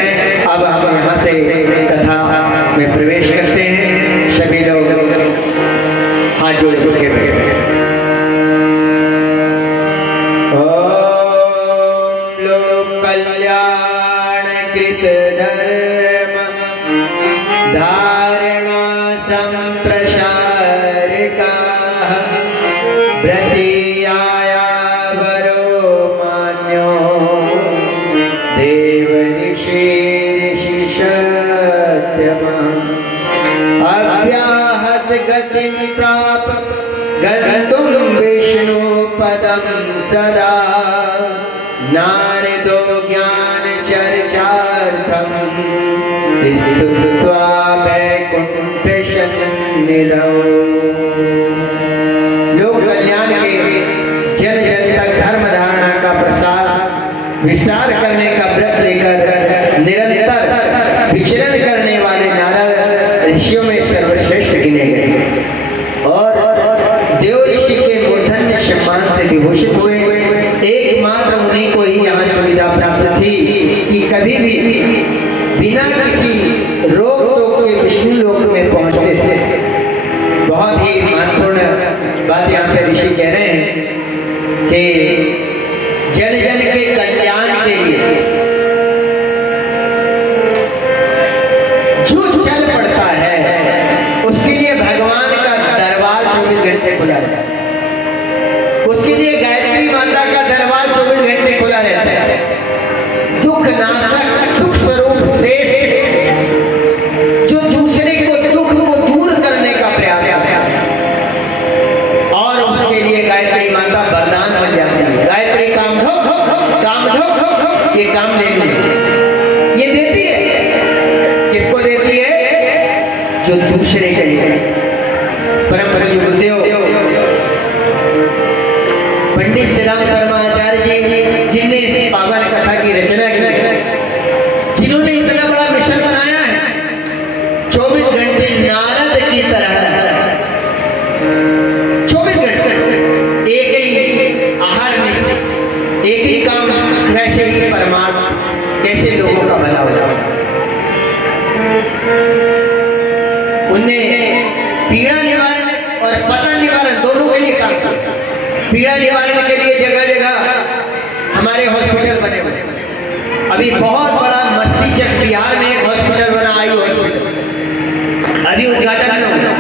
अब हम यहाँ से कथा में प्रवेश करते हैं। सभी लोग हाथ जोड़ के बैठे। ओम लोक कल्याण कृत धर्म धारणा संप्रसारका व्रत पदम सदा नारदो ज्ञान चर्चार्थम स्तुत्वा वैकुंठ सन्निधौ। लोक कल्याण के जन जन तक धर्म धारणा का प्रसार विस्तार करने का व्रत लेकर निरंतर विचरण करने वाले नारद ऋषियों में सर्वश्रेष्ठ गिने गए और देव ऋषि के मूर्धन्य सम्मान से विभूषित हुए। एकमात्र उन्हीं को ही यहाँ सुविधा प्राप्त थी कि कभी भी बिना किसी रोक टोक के विष्णु लोक में पहुंचते थे। बहुत ही महत्वपूर्ण बात यहाँ पे ऋषि कह रहे हैं कि जन जन के कल्याण के लिए जो चल पड़ता है उसके लिए भगवान का दरबार 24 घंटे खुला रहता है। उसके लिए गायत्री माता का दरबार 24 घंटे खुला रहता है। दुख नाशक सुख स्वरूप श्रेष्ठ जो दूसरे को दुख को दूर करने का प्रयास करता है और उसके लिए गायत्री माता वरदान बन जाती है। गायत्री कामधो ये काम लेती है, ये देती है। किसको देती है? जो दूसरे के लिए। परम पूज्य गुरुदेव पंडित श्री राम शर्मा आचार्य जी जिन्हें इस पावन कथा की रचना की, जिन्होंने इतना बड़ा मिशन बनाया है 24 घंटे नारद की तरह 24 घंटे एक ही आहार में से एक ही काम, कैसे ही परमार्थ, कैसे लोगों का भला हो। उनने पीड़ा निवारण और पतन निवारण दोनों के लिए काम किया। पीड़ा निवारण के लिए जगह जगह हमारे हॉस्पिटल बने हुए। अभी बहुत बड़ा मस्तीचक बिहार में एक हॉस्पिटल बना, आयु हॉस्पिटल, अभी उद्घाटन में होगा।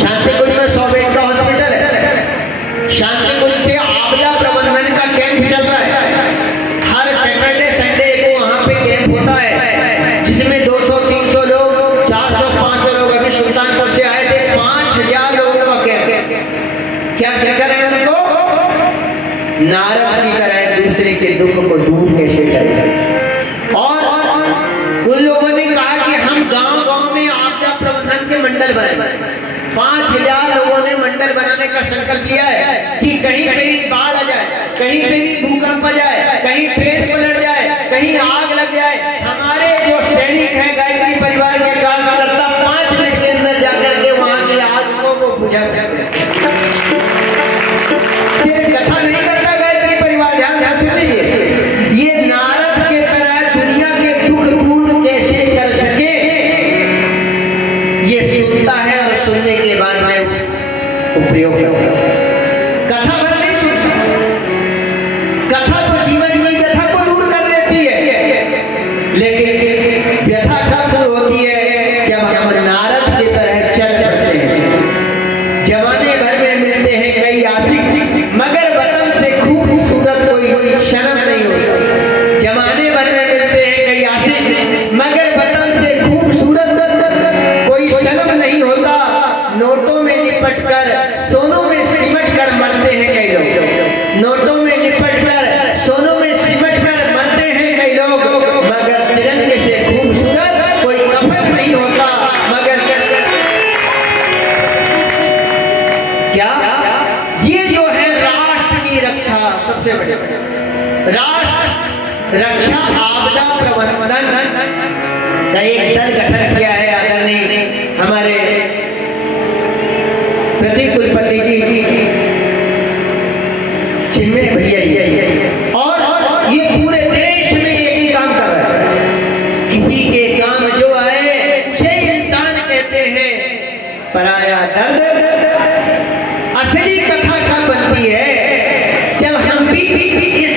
शांतिकुंज में 100 बेड का हॉस्पिटल है। शांतिकुंज से आपदा प्रबंधन का कैंप चल रहा है। हर सैटरडे संडे को वहां पे कैंप होता है जिसमें 200-300 लोग, 400-500 लोग अभी सुल्तानपुर से आए थे। 5000 लोगों का कैंप। क्या कर रहे हैं उनको? नारद की तरह दूसरे के दुख को दूर कैसे करें। और उन लोगों ने कहा कि हम गांव-गांव में आपदा प्रबंधन के मंडल बनाए। 5000 लोगों ने मंडल बनाने का संकल्प लिया है कि कहीं कहीं बाढ़ आ जाए, कहीं पे भी भूकंप आ जाए, कहीं पेड़ पलट जाए, कहीं आग लग जाए, हमारे जो सैनिक हैं गायत्री परिवार के कार्यकर्ता 5 मिनट के अंदर जाकर के वहां की आग को बुझा सकते हैं। सिर्फ कथा नहीं करता गायत्री परिवार, ध्यान से सुनिए। ये नारद के तरह दुनिया के दुख दूर कैसे कर सके ये सुनता है और सुनने के बाद मैं उसको प्रयोग करता हूं। कथा भर नहीं सुन सकता। कथा तो जीवन की व्यथा को दूर कर देती है, लेकिन व्यथा कब दूर होती है? जब हम नारद की तरह चल चलते हैं। जमाने भर में मिलते हैं कई आशिक, मगर वतन से खूबसूरत कोई शर्म नहीं होती। जमाने भर में मिलते हैं कई आशिक, मगर वतन से खूबसूरत कोई शर्म नहीं होता। नोटों में लिपट कर सोनों में सिमट कर मरते हैं कई लोग। नोटों में लिपट कर सोनों में सिमट कर मरते हैं कई लोग, मगर तिरंगे से खूबसूरत कोई कफन नहीं होता। मगर क्या ये जो है राष्ट्र की रक्षा सबसे बड़ी राष्ट्र रक्षा आपदा प्रबंधन का एक दल गठन किया है आदरणीय हमारे प्रतीक कुलपति जी चिन्मय भैया। और ये पूरे देश में एक ही काम कर रहा है। किसी के काम जो आए उसे इंसान कहते हैं। पराया दर्द असली कथा कब बनती है? जब हम भी इस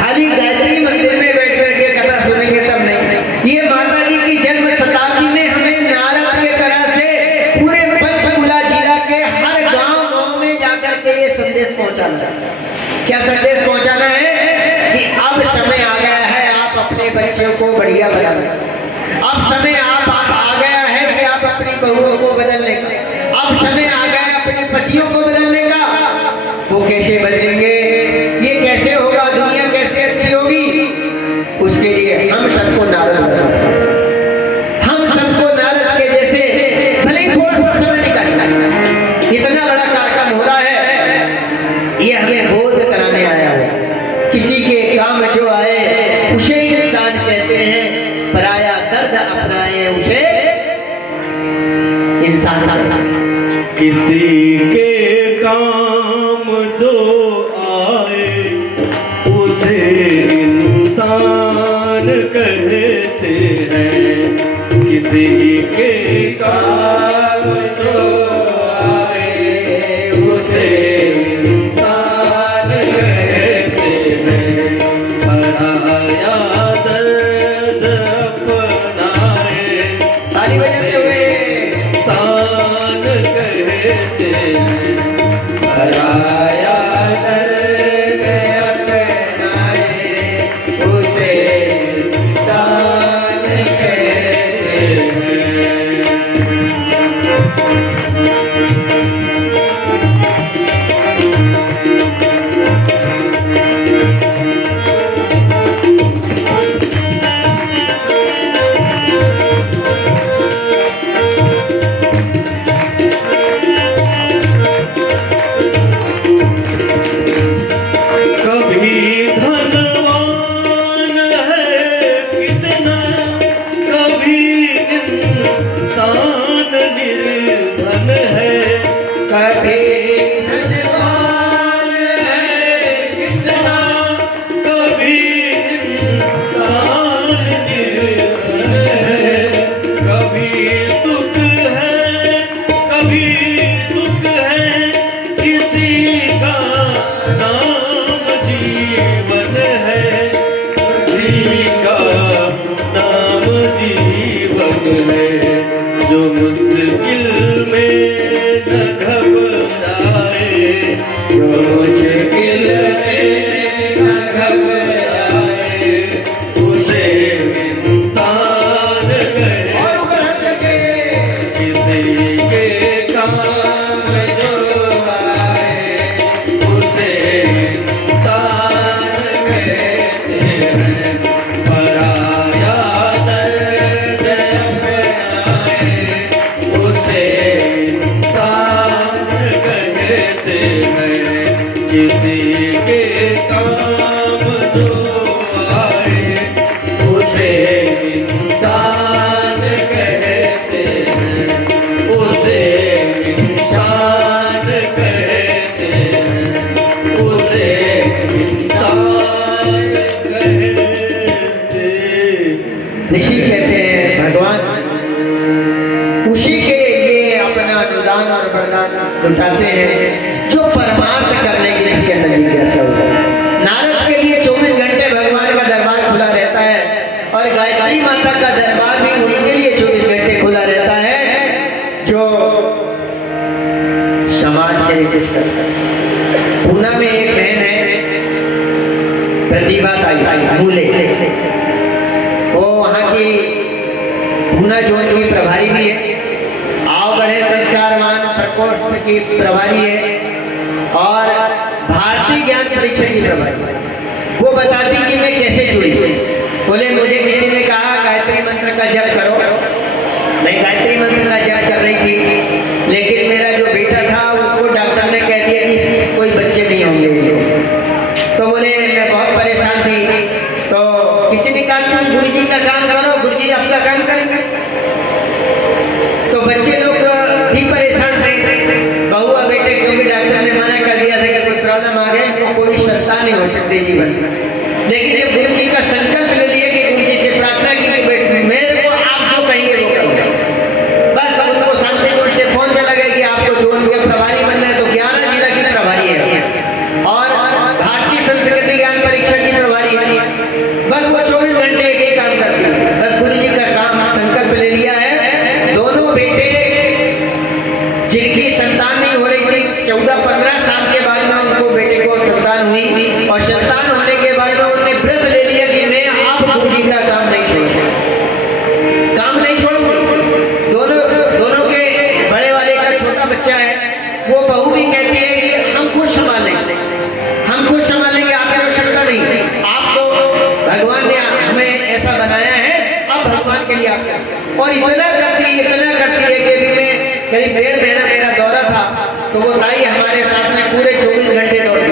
खाली गायत्री मंदिर में बैठ करके कथा सुनेंगे तब नहीं। ये माता जी की जन्म शताब्दी में हमें नारद के तरह से पूरे पंचकुला जिला के हर गांव में जाकर के ये संदेश पहुंचाना है। क्या संदेश पहुंचाना है? कि अब समय आ गया है आप अपने बच्चों को बढ़िया बनाना। अब समय आप आ गया है कि आप अपनी बहुओं को बदलने का। अब समय आ गया अपने पतियों को बदलने का। वो कैसे बदले? किसी के काम जो आए उसे इंसान कहते हैं। किसी के काम जो आए उसे इंसान कहते हैं। पराया दर्द अपनाए ताली बजाते हुए इंसान कहते हैं। पराया दर्द अपनाए उसे इंसान कहते हैं। कभी धनवान है कितना, कभी इंसान निर्धन है। कभी धनवान है कितना, कभी इंसान निर्धन है। कभी सुख है कभी दुख है, किसी का नाम जीवन है। किसी का नाम जीवन है। जो मुश्किल में न घबराए, जो मुश्किल में न घबराए, उसे इंसान कहे। और ऊपर हाथ करके किसी के काम जो आए उसे इंसान कहते हैं। पराया दर्द अपनाए उसे इंसान कहते हैं। किसी के काम जो आए उसे इंसान कहते हैं। उसे इंसान कहते हैं। उसे इंसान कहते हैं। ऋषि कहते हैं भगवान उसी के लिए अपना अनुदान और वरदान लुटाते हैं जो परमार्थ करने के लिए इसके अंदर जिज्ञासा होता है। नारद के लिए 24 घंटे भगवान का दरबार खुला रहता है और गायत्री माता का दरबार भी उनके लिए 24 घंटे खुला रहता है जो समाज के लिए कुछ करता है। पूना में एक बहन है प्रतिभा ताई मूले, वो वहाँ की पूना जोन की प्रभारी भी है, आवगढ़ संस्कारवान प्रकोष्ठ की प्रभारी है और भारतीय ज्ञान परीक्षा की प्रभारी है। वो बताती कि मैं कैसे जुड़ी। बोले मुझे किसी ने कहा गायत्री मंत्र का जप करो। मैं गायत्री मंत्र का जप कर रही थी, लेकिन मेरा जो बेटा था उसको डॉक्टर ने कह दिया कि कोई बच्चे नहीं होंगे। तो बोले मैं बहुत परेशान थी। तो किसी ने कहा तुम गुरु जी का काम करो, गुरु जी अपना काम करेंगे। तो बच्चे लोग भी परेशान थे, बहू और बेटे, क्योंकि डॉक्टर ने मना कर दिया था कि कोई प्रॉब्लम आ गई तो कोई संतान नहीं हो सकती जीवन में। लेकिन जब गुरु जी का संकल्प ले लिया कि गुरु जी से प्रार्थना की कि मेरे को आप जो कहिए वो करूँगा, बस उसको शांतिपूर्ण से फोन चला गया कि आपको जोन के प्रभारी बनना है। तो 11 जिला की प्रभारी है और भारतीय संस्कृति ज्ञान परीक्षा की प्रभारी है। बस वो 24 घंटे एक ही काम करती है। बस गुरु जी का काम संकल्प ले लिया है। दोनों बेटे जिनकी संतान नहीं हो रही थी, 14-15 साल के बाद में उनको बेटे को संतान हुई और संतान होने के बाद में उन्होंने व्रत ले लिया कि मैं आप गुरु जी का काम नहीं छोड़ूंगा, काम नहीं छोड़ूंगी। दोनों के बड़े वाले का छोटा बच्चा है, वो बहू भी कहती है कि हम खुद संभालेंगे, हम खुद संभालेंगे, आपकी आवश्यकता नहीं। आपको भगवान ने हमें ऐसा बनाया है, अब भगवान के लिए आप करें। और इतना करती है कि अभी मैं करीब 1.5 महीना मेरा दौरा था, तो वो ताई हमारे साथ में पूरे 24 घंटे दौड़ी,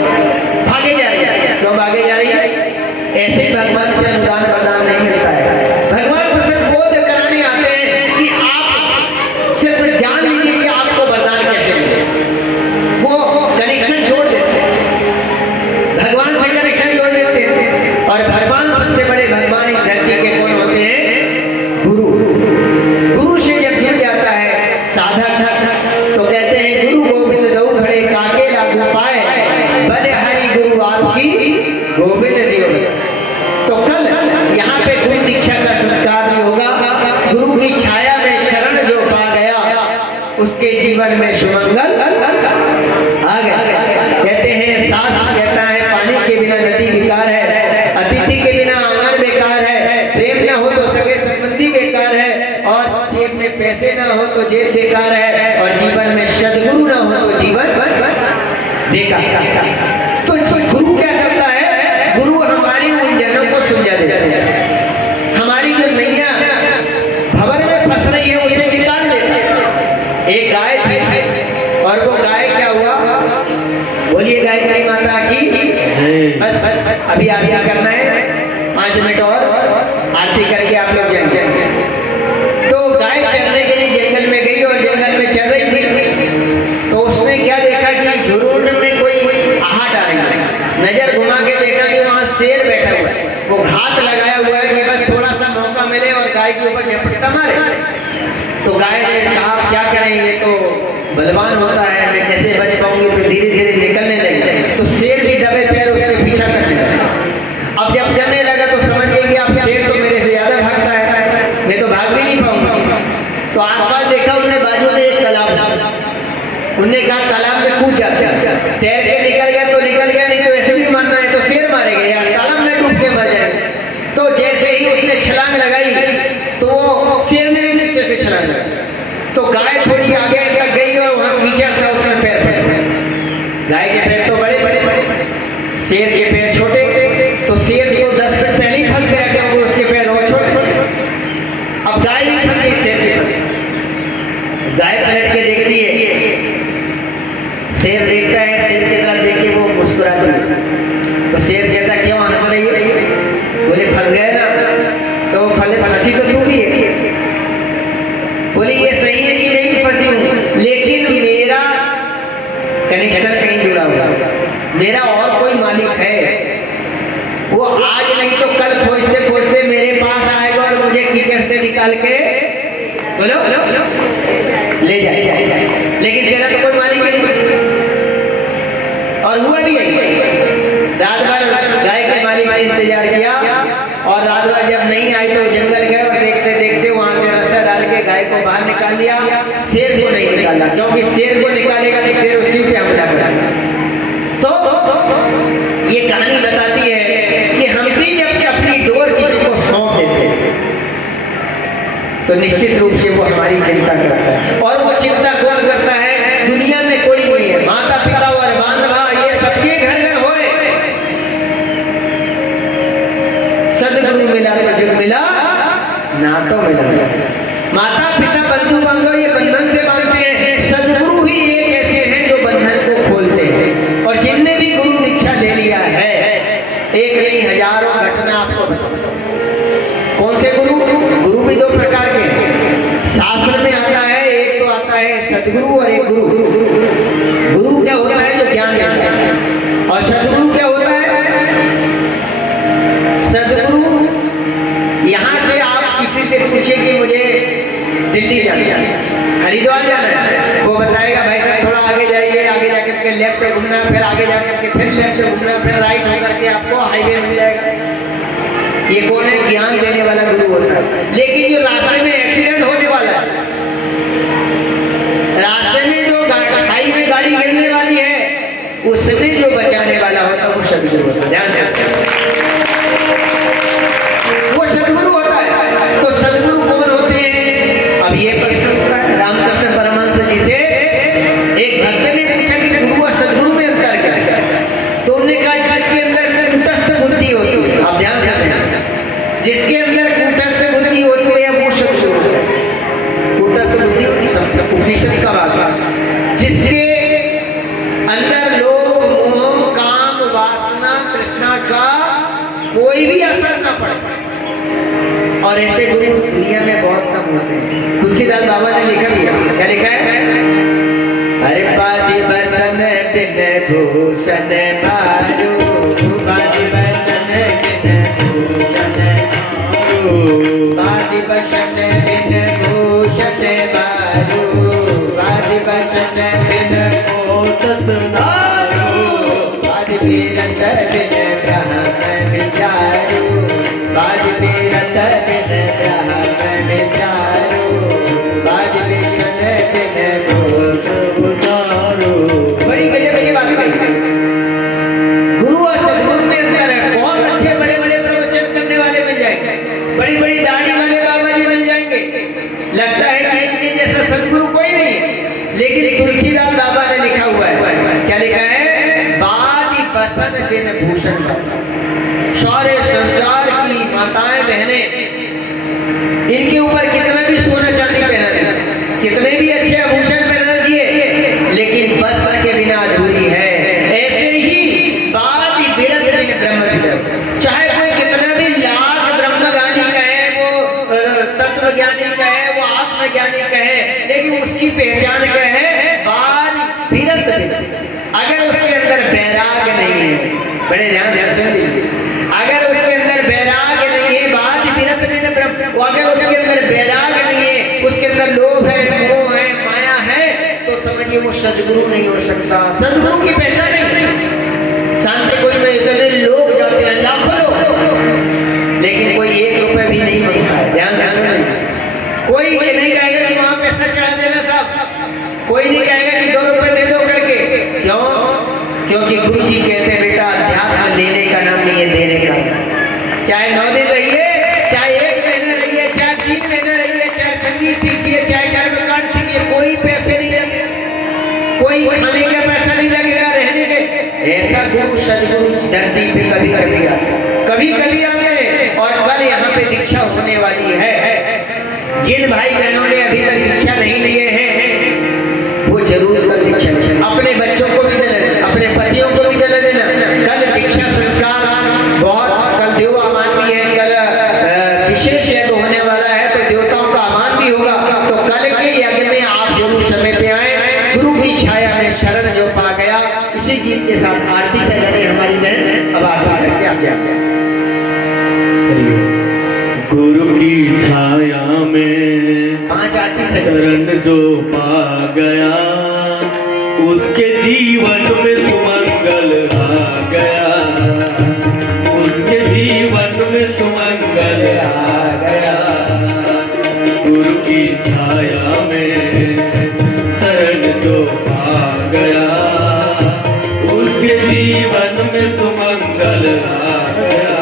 भागे जा रही है। क्यों भागे जा रही है? ऐसे ही भगवान से अनुदान प्रदान नहीं मिलता है। भगवान को सिर्फ बोध कराने आते हैं कि आप सिर्फ जान लीजिए कि आपकी गोविंद दियो। तो कल यहाँ पे गुरु दीक्षा का संस्कार भी होगा। गुरु की छाया में शरण जो पा गया उसके जीवन में सुमंगल आ गया। कहते हैं शास्त्र कहता है पानी के बिना नदी बेकार है, अतिथि के बिना आंगन बेकार है, प्रेम न हो तो सगे संबंधी बेकार है, और जेब में पैसे न हो तो जेब बेकार है, और जीवन में सद्गुरु न हो तो जीवन बेकार। तो गुरु क्या करता है? गुरु हमारी उलझनों को सुलझा देता है। हमारी जो नैया भंवर में फंस रही है उसे निकाल देता है। एक गाय थी और वो गाय क्या हुआ? बोलिए गायत्री माता की। बस अभी आप क्या करना है, 5 मिनट और आरती करके आप लोग जाएंगे। तो गाय चरने के लिए जंगल में गई और जंगल में चल रही थी। तो उसने क्या देखा कि झुरमुट में कोई आहट आ रही है। नजर घुमा के देखा कि वहाँ शेर बैठा हुआ है। वो घात लगाया हुआ है कि बस थोड़ा सा मौका मिले और गाय के ऊपर झपट्टा मारे। तो गाय ने कहा क्या करें, ये तो बलवान होता है, मैं कैसे बच पाऊंगी? फिर धीरे धीरे निकलने लगी। तो शेर भी दबे पैर उसके पीछा करने लगा। अब जब चलने लगा तो समझ गई कि अब शेर तो मेरे से ज्यादा भागता है, मैं तो भाग भी नहीं पाऊंगा। तो आसपास देखा उन्हें, बाजू में एक तालाब था। उन्होंने कहा तालाब में कूद जा, तैर के निकल गया तो निकल गया, नहीं तो ऐसे भी मरना है तो शेर मारेगा यार, तालाब में डूब के मर जाएगा। तो जैसे ही उसने छलांग लगाई तो वो शेर ने भी नीचे से छलांग लगाई। तो गाय थोड़ी आगे तक गई और वहां कीचड़ था, उसमें पैर फंस। गाय के पैर तो बड़े बड़े बड़े, शेर के पैर छोटे। तो शेर को 10 फीट पहले ही फंस गया क्योंकि उसके पैर और छोटे छोटे। अब गाय भी फंस गई शेर से। गाय पलट के देखती है, शेर देखता है, शेर की तरफ देख के वो मुस्कुराती है। तो शेर कहता है क्यों हंस रही है? बोले फंस गए ना। तो फले फंसी तो तू भी है। बोले ये सही है कि नहीं फंसी हूँ, लेकिन मेरा कनेक्शन कहीं जुड़ा हुआ, मेरा और कोई मालिक है। वो आज नहीं तो कल खोजते खोजते मेरे पास आएगा और मुझे कीचड़ से निकाल के बोलो ले जाए। लेकिन तेरा तो कोई मालिक नहीं। और हुआ भी रात भर गाय के मालिक ने इंतजार किया, और रात भर जब नहीं आई तो जंगल गए और देखते देखते वहां से रास्ता डाल के गाय को बाहर निकाल लिया। शेर को नहीं निकाला, क्योंकि शेर को निकालेगा तो शेर उसी पे हमला करेगा। तो ये कहानी बताती है कि हम भी जब अपनी डोर किसी को सौंप देते हैं तो निश्चित रूप से वो हमारी चिंता करता है। और वो चिंता कौन करता है? दुनिया में कोई नहीं है। माता पिता और बांधवा ये सबके घर घर होए। सदगुरु मिला तो जो मिला ना तो मिला। माता पिता बंधु बांधव ये बंधन से बांधते हैं, सदगुरु ही एक ऐसे हैं जो बंधन को खोलते हैं। और जिनने भी गुरु दीक्षा ले लिया है, एक नहीं हजारों घटना आपको बताऊं। कौन से गुरु? गुरु भी 2 प्रकार के हैं। शास्त्र में आता है, एक तो आता है सदगुरु और एक गुरु। गुरु क्या होता है? जो ज्ञान देता है। और सदगुरु क्या होता है? सदगुरु यहाँ से आप किसी से पूछिए कि मुझे दिल्ली जाना है, हरिद्वार जाना है, वो बताएगा भाई साहब थोड़ा आगे जाइए, आगे जाकर के लेफ्ट पे घूमना, फिर आगे जाकर के फिर लेफ्ट पे घूमना, फिर राइट होकर के आपको हाईवे मिल जाएगा। ये कौन है? ज्ञान देने वाला गुरु होता है। लेकिन जो रास्ते में एक्सीडेंट होने वाला है, रास्ते में जो खाई में गाड़ी गिरने वाली है, उससे जो बचाने वाला होता है वो सदगुरु होता है। ध्यान से, वो सदगुरु होता है। तो सदगुरु कौन होते हैं? अब ये प्रश्न उठता है। रामकृष्ण परमहंस जी से एक भक्त ने पूछा कि गुरु और सदगुरु में अंतर क्या है? तो उन्होंने कहा जिसके अंदर कूटस्थ बुद्धि होती है। आप ध्यान से सुनिए, जिसके अंदर कूटस्थ बुद्धि होती है वो सदगुरु है। कूटस्थ बुद्धि होती है, उपनिषद का बात है। जिसके अंदर लोभ मोह काम वासना तृष्णा का कोई भी असर न पड़े, और ऐसे गुरु दुनिया में बहुत कम होते हैं। तुलसीदास बाबा ने लिखा भी है, क्या लिखा है? अरे पादी बसन बिन भूषण मारू, पादी बसन बिन भूषण मारू, पादी बसन बिन भूषण मारू, पादी बसन बिन भूषण मारू, पादी बिरंदर बसन बिन भूषण बाबा। सारे संसार की माताएं बहनें इनके ऊपर कितना भी सोना चांदी पहना देना, कितने भी अच्छे आभूषण पहना दिए, लेकिन वस्त्र के बिना अधूरी है। ऐसे ही बात बिरध बिन ब्रह्म विचार। चाहे कोई कितना भी लाख ब्रह्मज्ञानी कहे, वो तत्वज्ञानी कहे, वो आत्मज्ञानी कहे, लेकिन उसकी पहचान क्या है? बात बिरध बिन। अगर उसके अंदर वैराग नहीं है, बड़े ध्यान से सुनिए, अगर उसके अंदर वैराग नहीं है, बात बिरध बिन ब्रह्म, अगर उसके अंदर वैराग नहीं है, उसके अंदर लोभ है, मोह है, माया है, तो समझिए वो सदगुरु नहीं हो सकता। सदगुरु की पहचान नहीं। शांति कोई में इतने लोग जाते हैं, लाखों लोग, लेकिन कोई 1 रुपए भी नहीं मिलता है। ध्यान से सुनिए, कोई ये नहीं कहेगा कि वहां पैसा चढ़ा देना साहब, कोई नहीं कहेगा कि 2 रुपए दे दो करके। क्यों? क्योंकि गुरु जी कहते हैं बेटा अध्यात्म लेने का नाम नहीं है, देने का। चाहे 9 दिन रहिए, चाहे 1 महीना रहिए, चाहे 3 महीना रहिए, चाहे संगीत सीखिए, चाहे कर्मकांड सीखिए, कोई पैसे नहीं लगेगा, कोई खाने का पैसा नहीं लगेगा, रहने के। ऐसा गुरु सदगुरु इस धरती पे कभी कभी आ गए, और कल यहाँ पे दीक्षा होने वाली है। जिन भाई बहनों ने अभी तक दीक्षा नहीं लिए हैं, वो जरूर कल दीक्षा लें। अपने बच्चों को भी दिला देना, अपने पतियों को भी दिला देना। कल दीक्षा संस्कार बहुत, कल देव आमान भी है, कल विशेष यज्ञ होने वाला है, तो देवताओं का आमान भी होगा। तो कल के यज्ञ में आप जरूर समय पे आए। गुरु की छाया में शरण जो पा गया, इसी गीत के साथ आरती से हमारी बहन अब आरती करके आप जाते हैं। गुरु की छाया में 5 आरती से शरण जो पा गया, उसके जीवन में सुमंगल आ गया, उसके जीवन में सुमंगल आ गया। गुरु की छाया में शरण जो पा गया, उसके जीवन में सुमंगल आ गया,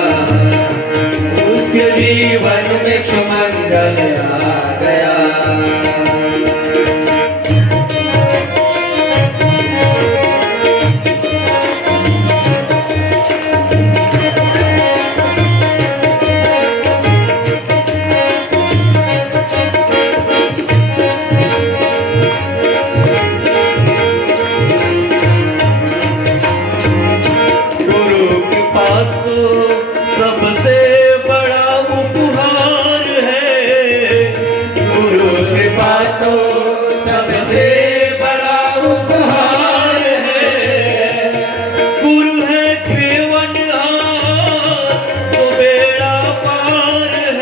उसके जीवन में सुमंगल आ गया। गुरु के पास तो सबसे बड़ा उपहार है, गुरु के पास तो सबसे बड़ा उपहार है। गुरु है केवनहार तो बेड़ा पार है,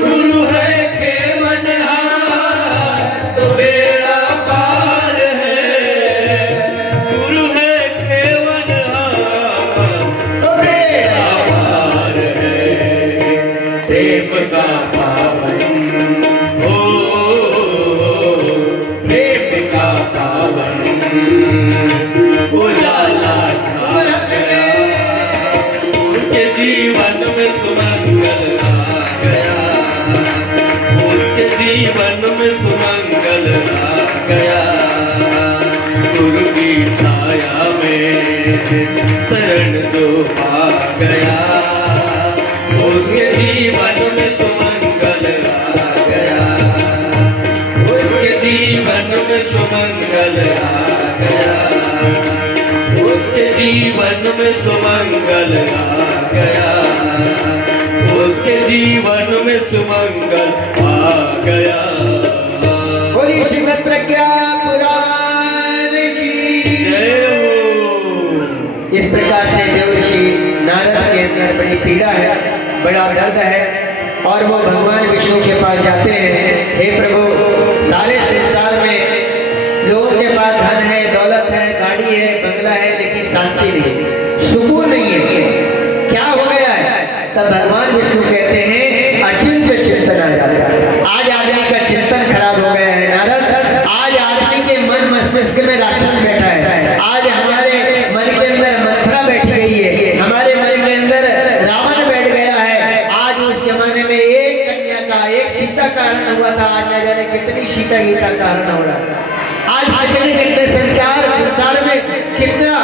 गुरु है केवनहार तो बेड़ा पार है, गुरु है प्रेम का पावन, हो प्रेम का पावन उजाला छा गया, उसके जीवन में सुमंगल आ गया, उसके जीवन में सुमंगल आ गया। गुरु की छाया में शरण जो पा गया, उसके जीवन में सुमंगल आ गया, उसके जीवन में सुमंगल आ गया, उसके जीवन में सुमंगल आ गया, उसके जीवन में सुमंगल आ गया। बोली श्रीमद् प्रज्ञा पुराण की जय हो। इस प्रकार से देवर्षि नारद के अंदर बड़ी पीड़ा है, बड़ा दर्द है, और वो भगवान विष्णु के पास जाते हैं। हे प्रभु, सारे संसार में लोगों के पास धन है, दौलत है, गाड़ी है, बंगला है, लेकिन शांति नहीं है, सुकून नहीं है, क्या हो गया है? तब भगवान विष्णु कहते हैं अचिंत्य चिंतन आ जाता है। आज आदमी का चिंतन खराब हो गया है नारद, आज आदमी के मन मस्तिष्क में राक्षस बैठा है, आज हमारे मन के अंदर मंथरा बैठी गई है, हमारे मन के अंदर रावण बैठ गया है। आज उस जमाने में एक कन्या का, एक सीता का हरण हुआ था, आज न जाने कितनी सीता गीता का हरण हो रहा है। आज कितने संसार में कितना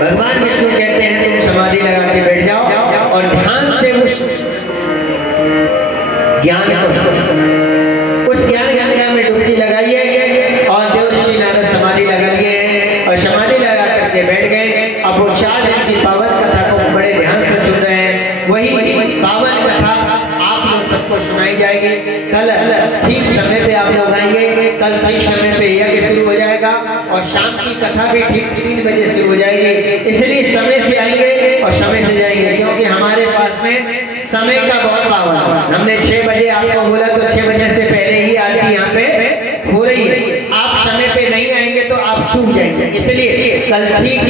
भगवान विष्णु कहते हैं तुम समाधि लगा के बैठ जाओ और ध्यान से उस ज्ञान में डुबकी लगाइए। और देवर्षि नारद समाधि लगा लिए और समाधि लगा करके बैठ गए। अब वो 4 दिन की पावन कथा को बड़े ध्यान से सुन रहे हैं। वही पावन कथा आप लोग सबको सुनाई जाएगी। कल ठीक समय पे आप लोग आएंगे। कल ठीक समय पे यज्ञ शुरू हो जाएगा और शाम की कथा भी ठीक 3 बजे शुरू हो जाएगी। इसलिए समय से आएंगे और समय से जाएंगे, क्योंकि हमारे पास में समय का बहुत पावन है। हमने 6 बजे आपको बोला तो 6 बजे से पहले ही आरती यहाँ पे हो रही है। आप समय पे नहीं आएंगे तो आप चूक जाएंगे। इसलिए कल ठीक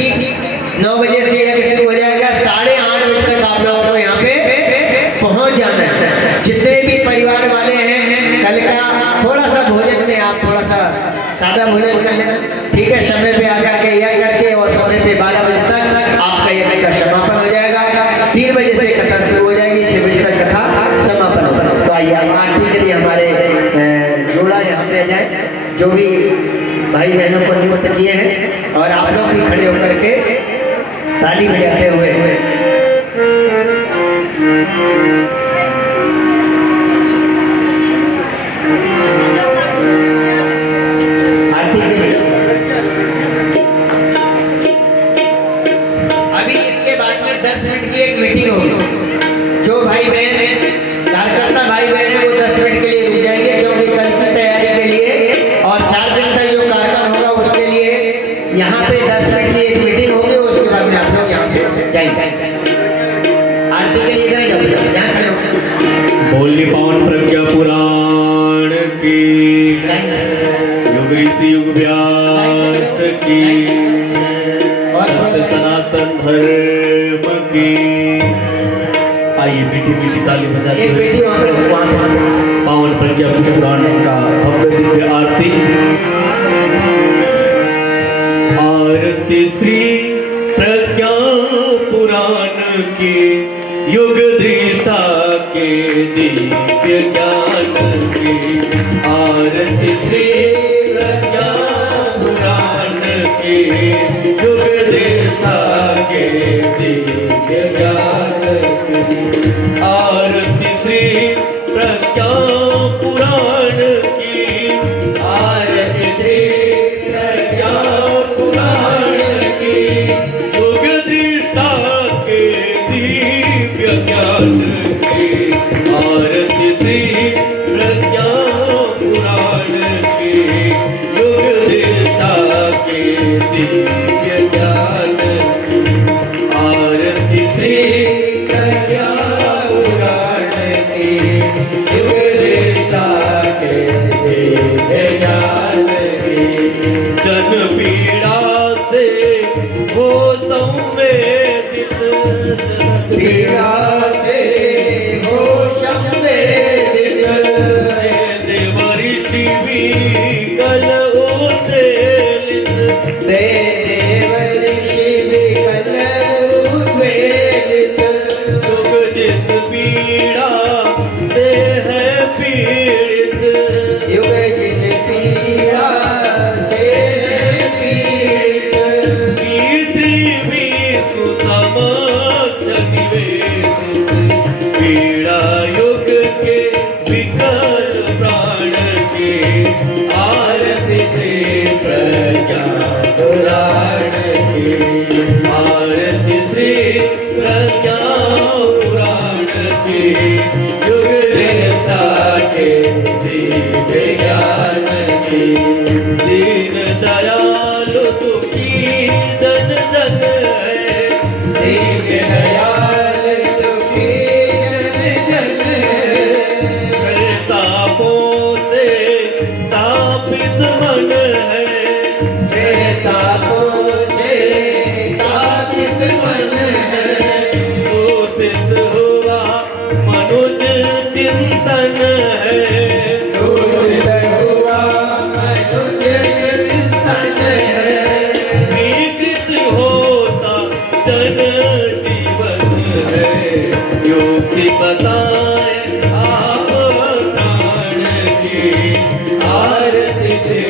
9 बजे से यज्ञ शुरू हो जाएगा। 8:30 बजे तक आप लोगों को यहाँ पे पहुँच जाना है। जितने भी परिवार वाले हैं, कल का थोड़ा सा भोजन में आप थोड़ा सा सादा भोजन कर लेना, ठीक है। समय पे आकर के यज्ञ करके और समय पे 12 बजे तक आपका यज्ञ का समापन हो जाएगा। 3 बजे से कथा शुरू हो जाएगी, 6 बजे तक कथा समापन होगा। तो आइए आरती के लिए हमारे जोड़ा यहाँ पे आ जाए, जो भी भाई बहनों को नियुक्त किए हैं, और आप लोग भी खड़े होकर के ताली बजाते हुए आरती के लिए। अभी इसके बाद में 10 मिनट की एक मीटिंग होगी। जो भाई बहन कार्यकर्ता भाई बहन है वो 10 मिनट के लिए रुक जाएंगे, क्योंकि कल की तैयारी के लिए और 4 दिन का जो कार्यक्रम होगा उसके लिए यहाँ पे 10 मिनट की एक मीटिंग होगी। उसके बाद में आप लोग यहाँ से जाएंगे। आरती के लिए इधर जाओ, यहाँ खड़े हो। बोलिए पावन प्रज्ञा पुराण की, युग ऋषि युग व्यास की, सत्य सनातन धर्म की। आइए मीठी मीठी ताली बजाते एक हुए बेटी वहाँ पे पावन प्रज्ञा पुराण का भव्य दिव्य आरती। आरती श्री प्रज्ञा पुराण की, युग दृष्टा के दिव्य ज्ञान की। आरती श्री प्रज्ञा पुराण की, युग दृष्टा के दिव्य ज्ञान की। आरती श्री प्रज्ञा पुराण की, आरती श्री प्रज्ञा पुराण की, युग दृष्टा के दिव्य ज्ञान की। आरती श्री प्रज्ञा पुराण की, युग दृष्टा के दिव्य ज्ञान की। आरती श्री प्रज्ञा पुराण की, युग दृष्टा के दिव्य ज्ञान की। जन पीड़ा से हो संवेदित, पीड़ा से हो संवेदित, देव ऋषि भी कल उद्वेलित, देव ऋषि भी कल उद्वेलित। दुख जिस पीड़ा से है पीड़ित, युग जिस पीड़ा से है पीड़ित, भी सुसमक्ष निवेदित। पीड़ा युग के विकल प्राण के, आरती से प्रज्ञा पुराण की। आरती से प्रज्ञा पुराण की, युग देवता के दिव्य ज्ञान की। दीन दयालु दुखी जन जन है, दिव्य दयाल दुखी जन जन है। तापों से तापित मन है, तापों से तापित मन है। दूषित हुआ मनुष्य चिंतन है, दूषित हुआ मनुष्य चिंतन है। विकृत होता जन जीवन है, योगी बताए आप प्राण की। आरती से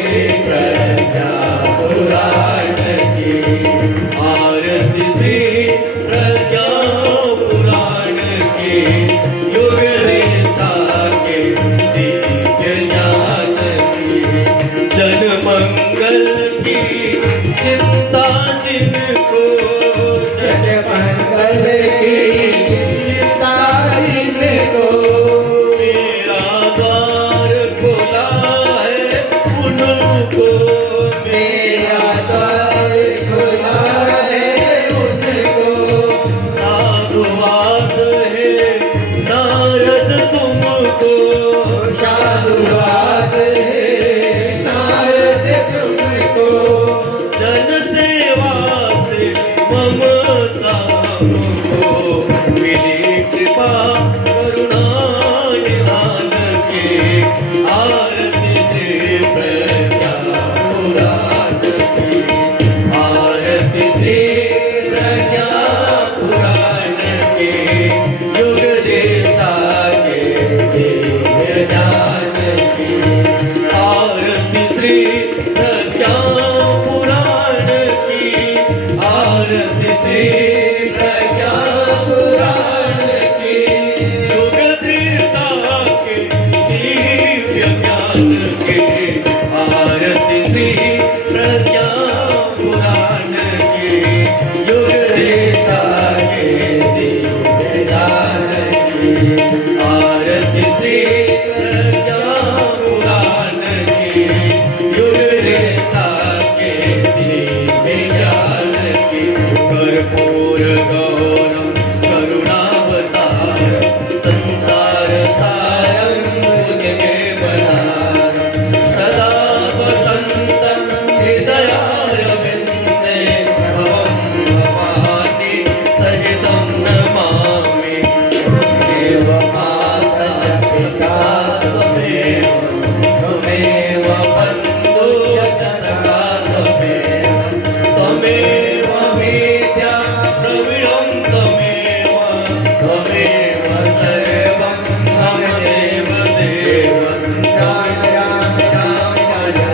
जन मंगल की चिंता जिनको, जन मंगल की चिंता जिनको, मेरा द्वार खुला है उनको, मेरा द्वार खुला है उनको। साधुवाद है नारद तुमको, साधुवाद है नारद तुमको, जन सेवा से ममता हमको, मिली कृपा करुणा निधान के, आरती से प्रज्ञा पुराण की, आरती से प्रज्ञा पुराण के, युग देवता के देव ज्ञान की, आरती श्री प्रज्ञा पुराण की, आरती श्री प्रज्ञा पुराण की, युग देवता के दिव्य ज्ञान के, आरती श्री प्रज्ञा पुराण की, युग देवता के दिव्य ज्ञान की, आरती श्री प्रज्ञा पुराण की, युग देवता के दिव्य ज्ञान की, कर्पूर गौरम करुणावतारम, संसार सारम भुजगेवलारम, सदा वसन्तं हृदयारविन्दे, भवं भवानि सहितं नमामि, त्वमेव माता पिता त्वमेव, त्वमेव बन्धुः सखा त्वमेव, त्वमेव विद्या द्रविणं त्वमेव, त्वमेव सर्वं त्वमेव देवं, राम राम राम राम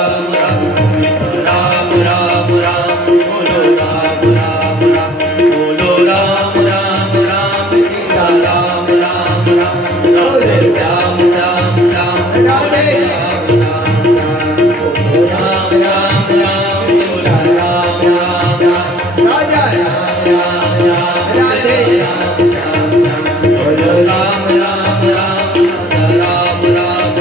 राम राम राम राम राम, बोलो राम राम राम, बोलो राम राम राम, सीता राम राम राम, राधे राम राम राम, राधे राम राम राम, बोलो राम राम राम, बोलो राम राम राम, राजा राम राम राम, राधे राम राम राम, बोलो राम राम राम, राम राम राम,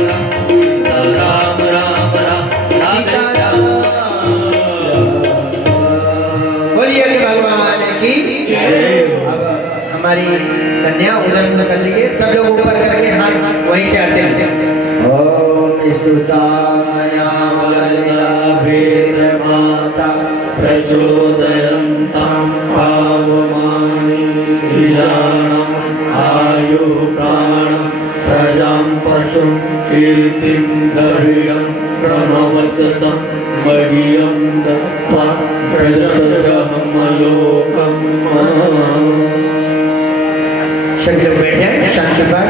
राम राम राम, राधे राम। बोलिए कि भगवान की जय। अब हमारी कन्या उधर कर लीजिए, सब लोग ऊपर करके हाथ वहीं से आते हैं। ओम स्तुतामया वरदा वेद माता प्रचोदयन्तां पावमानि गिराणम् आयु प्राणं प्रजां पशुं कीर्तिं द्रविडं प्रणवचसं मह्यं दत्त्वा प्रजतग्रहमलोकं सभी लोग बैठ जाए, शांति पाठ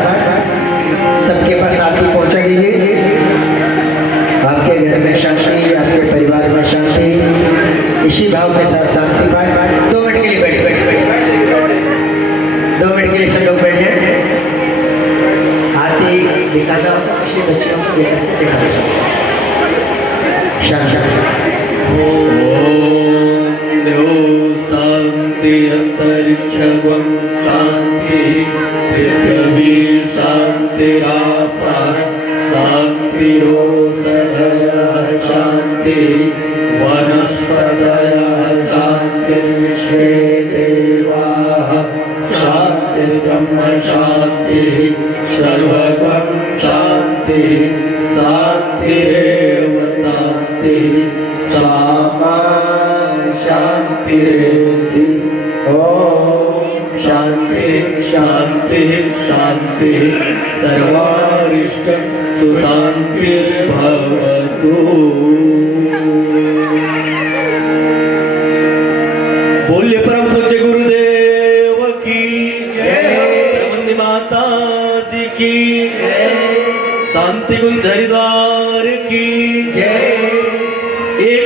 सबके पास आरती पहुंचा दीजिए। आपके घर में शांति, आपके परिवार में शांति, इसी भाव के साथ शांति पाठ 2 मिनट के लिए बैठ 2 मिनट के लिए सब लोग बैठ जाए। आरती दिखाना होता है, किसी बच्चियों को दिखाना शांति। शांति अंतरिक्षगं शांति पृथ्वी शांतिरापा शांतिरोषधयः शांति वनस्पतयः शांतिर्विश्वे देवाः शांतिर्ब्रह्म शांतिः सर्वगं शांतिः शांतिरेव शांतिः सामा शांतिरेति। ओम शांति शांति शांति सर्वारिष्ट सुशांतिर्भवतु। बोलिए परम पूज्य गुरुदेव की प्रबंधी माता जी की, शांति कुंज हरिद्वार की। एक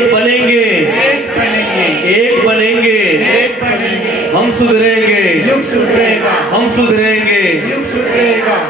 बनेंगे हम सुधरेंगे, हम सुधरेंगे,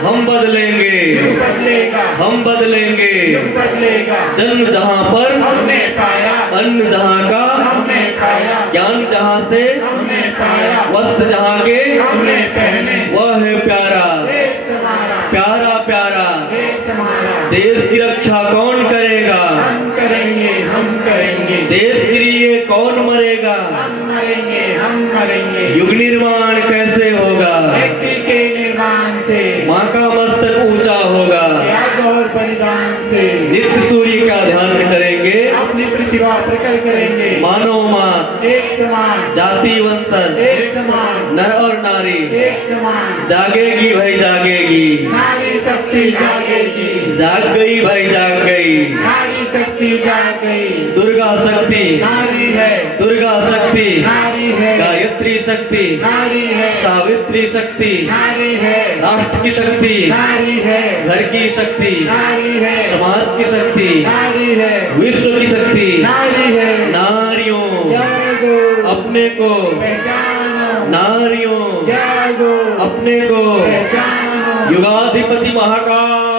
हम बदलेंगे, युग बदलेगा, हम बदलेंगे। युग बदलेगा। जन्म जहाँ पर हमने पाया, अन्न जहाँ का, हमने पाया, ज्ञान जहाँ से, हमने पाया, वस्त्र जहाँ के, हमने पहने। वह है प्यारा, देश हमारा, प्यारा प्यारा। देश हमारा। देश की रक्षा कौन करेगा, हम करेंगे, हम करेंगे। देश के लिए कौन मरेगा, हम मरेंगे, हम मरेंगे। युग निर्माण कैसे होगा, व्यक्ति के निर्माण से, माँ का मस्तक ऊंचा होगा। त्याग और बलिदान से नित्य सूर्य का ध्यान करेंगे, अपनी प्रतिभा प्रकट करेंगे। मानव मात, एक समान, जाति वंशज, एक समान, नर और नारी, एक समान। जागेगी भाई जागेगी, नारी शक्ति जागेगी, जाग गई भाई जाग गई। नारी शक्ति जाग गई। दुर्गा शक्ति, नारी है, दुर्गा शक्ति, नारी है, गायत्री शक्ति, नारी है, सावित्री शक्ति, नारी है, राष्ट्र की शक्ति, नारी है, घर की शक्ति, नारी है, समाज की शक्ति, नारी है, विश्व की शक्ति। नारी है। नारियों जागो, अपने को, पहचानो, नारियों जागो, अपने को। पहचानो। युगाधिपति महाकाल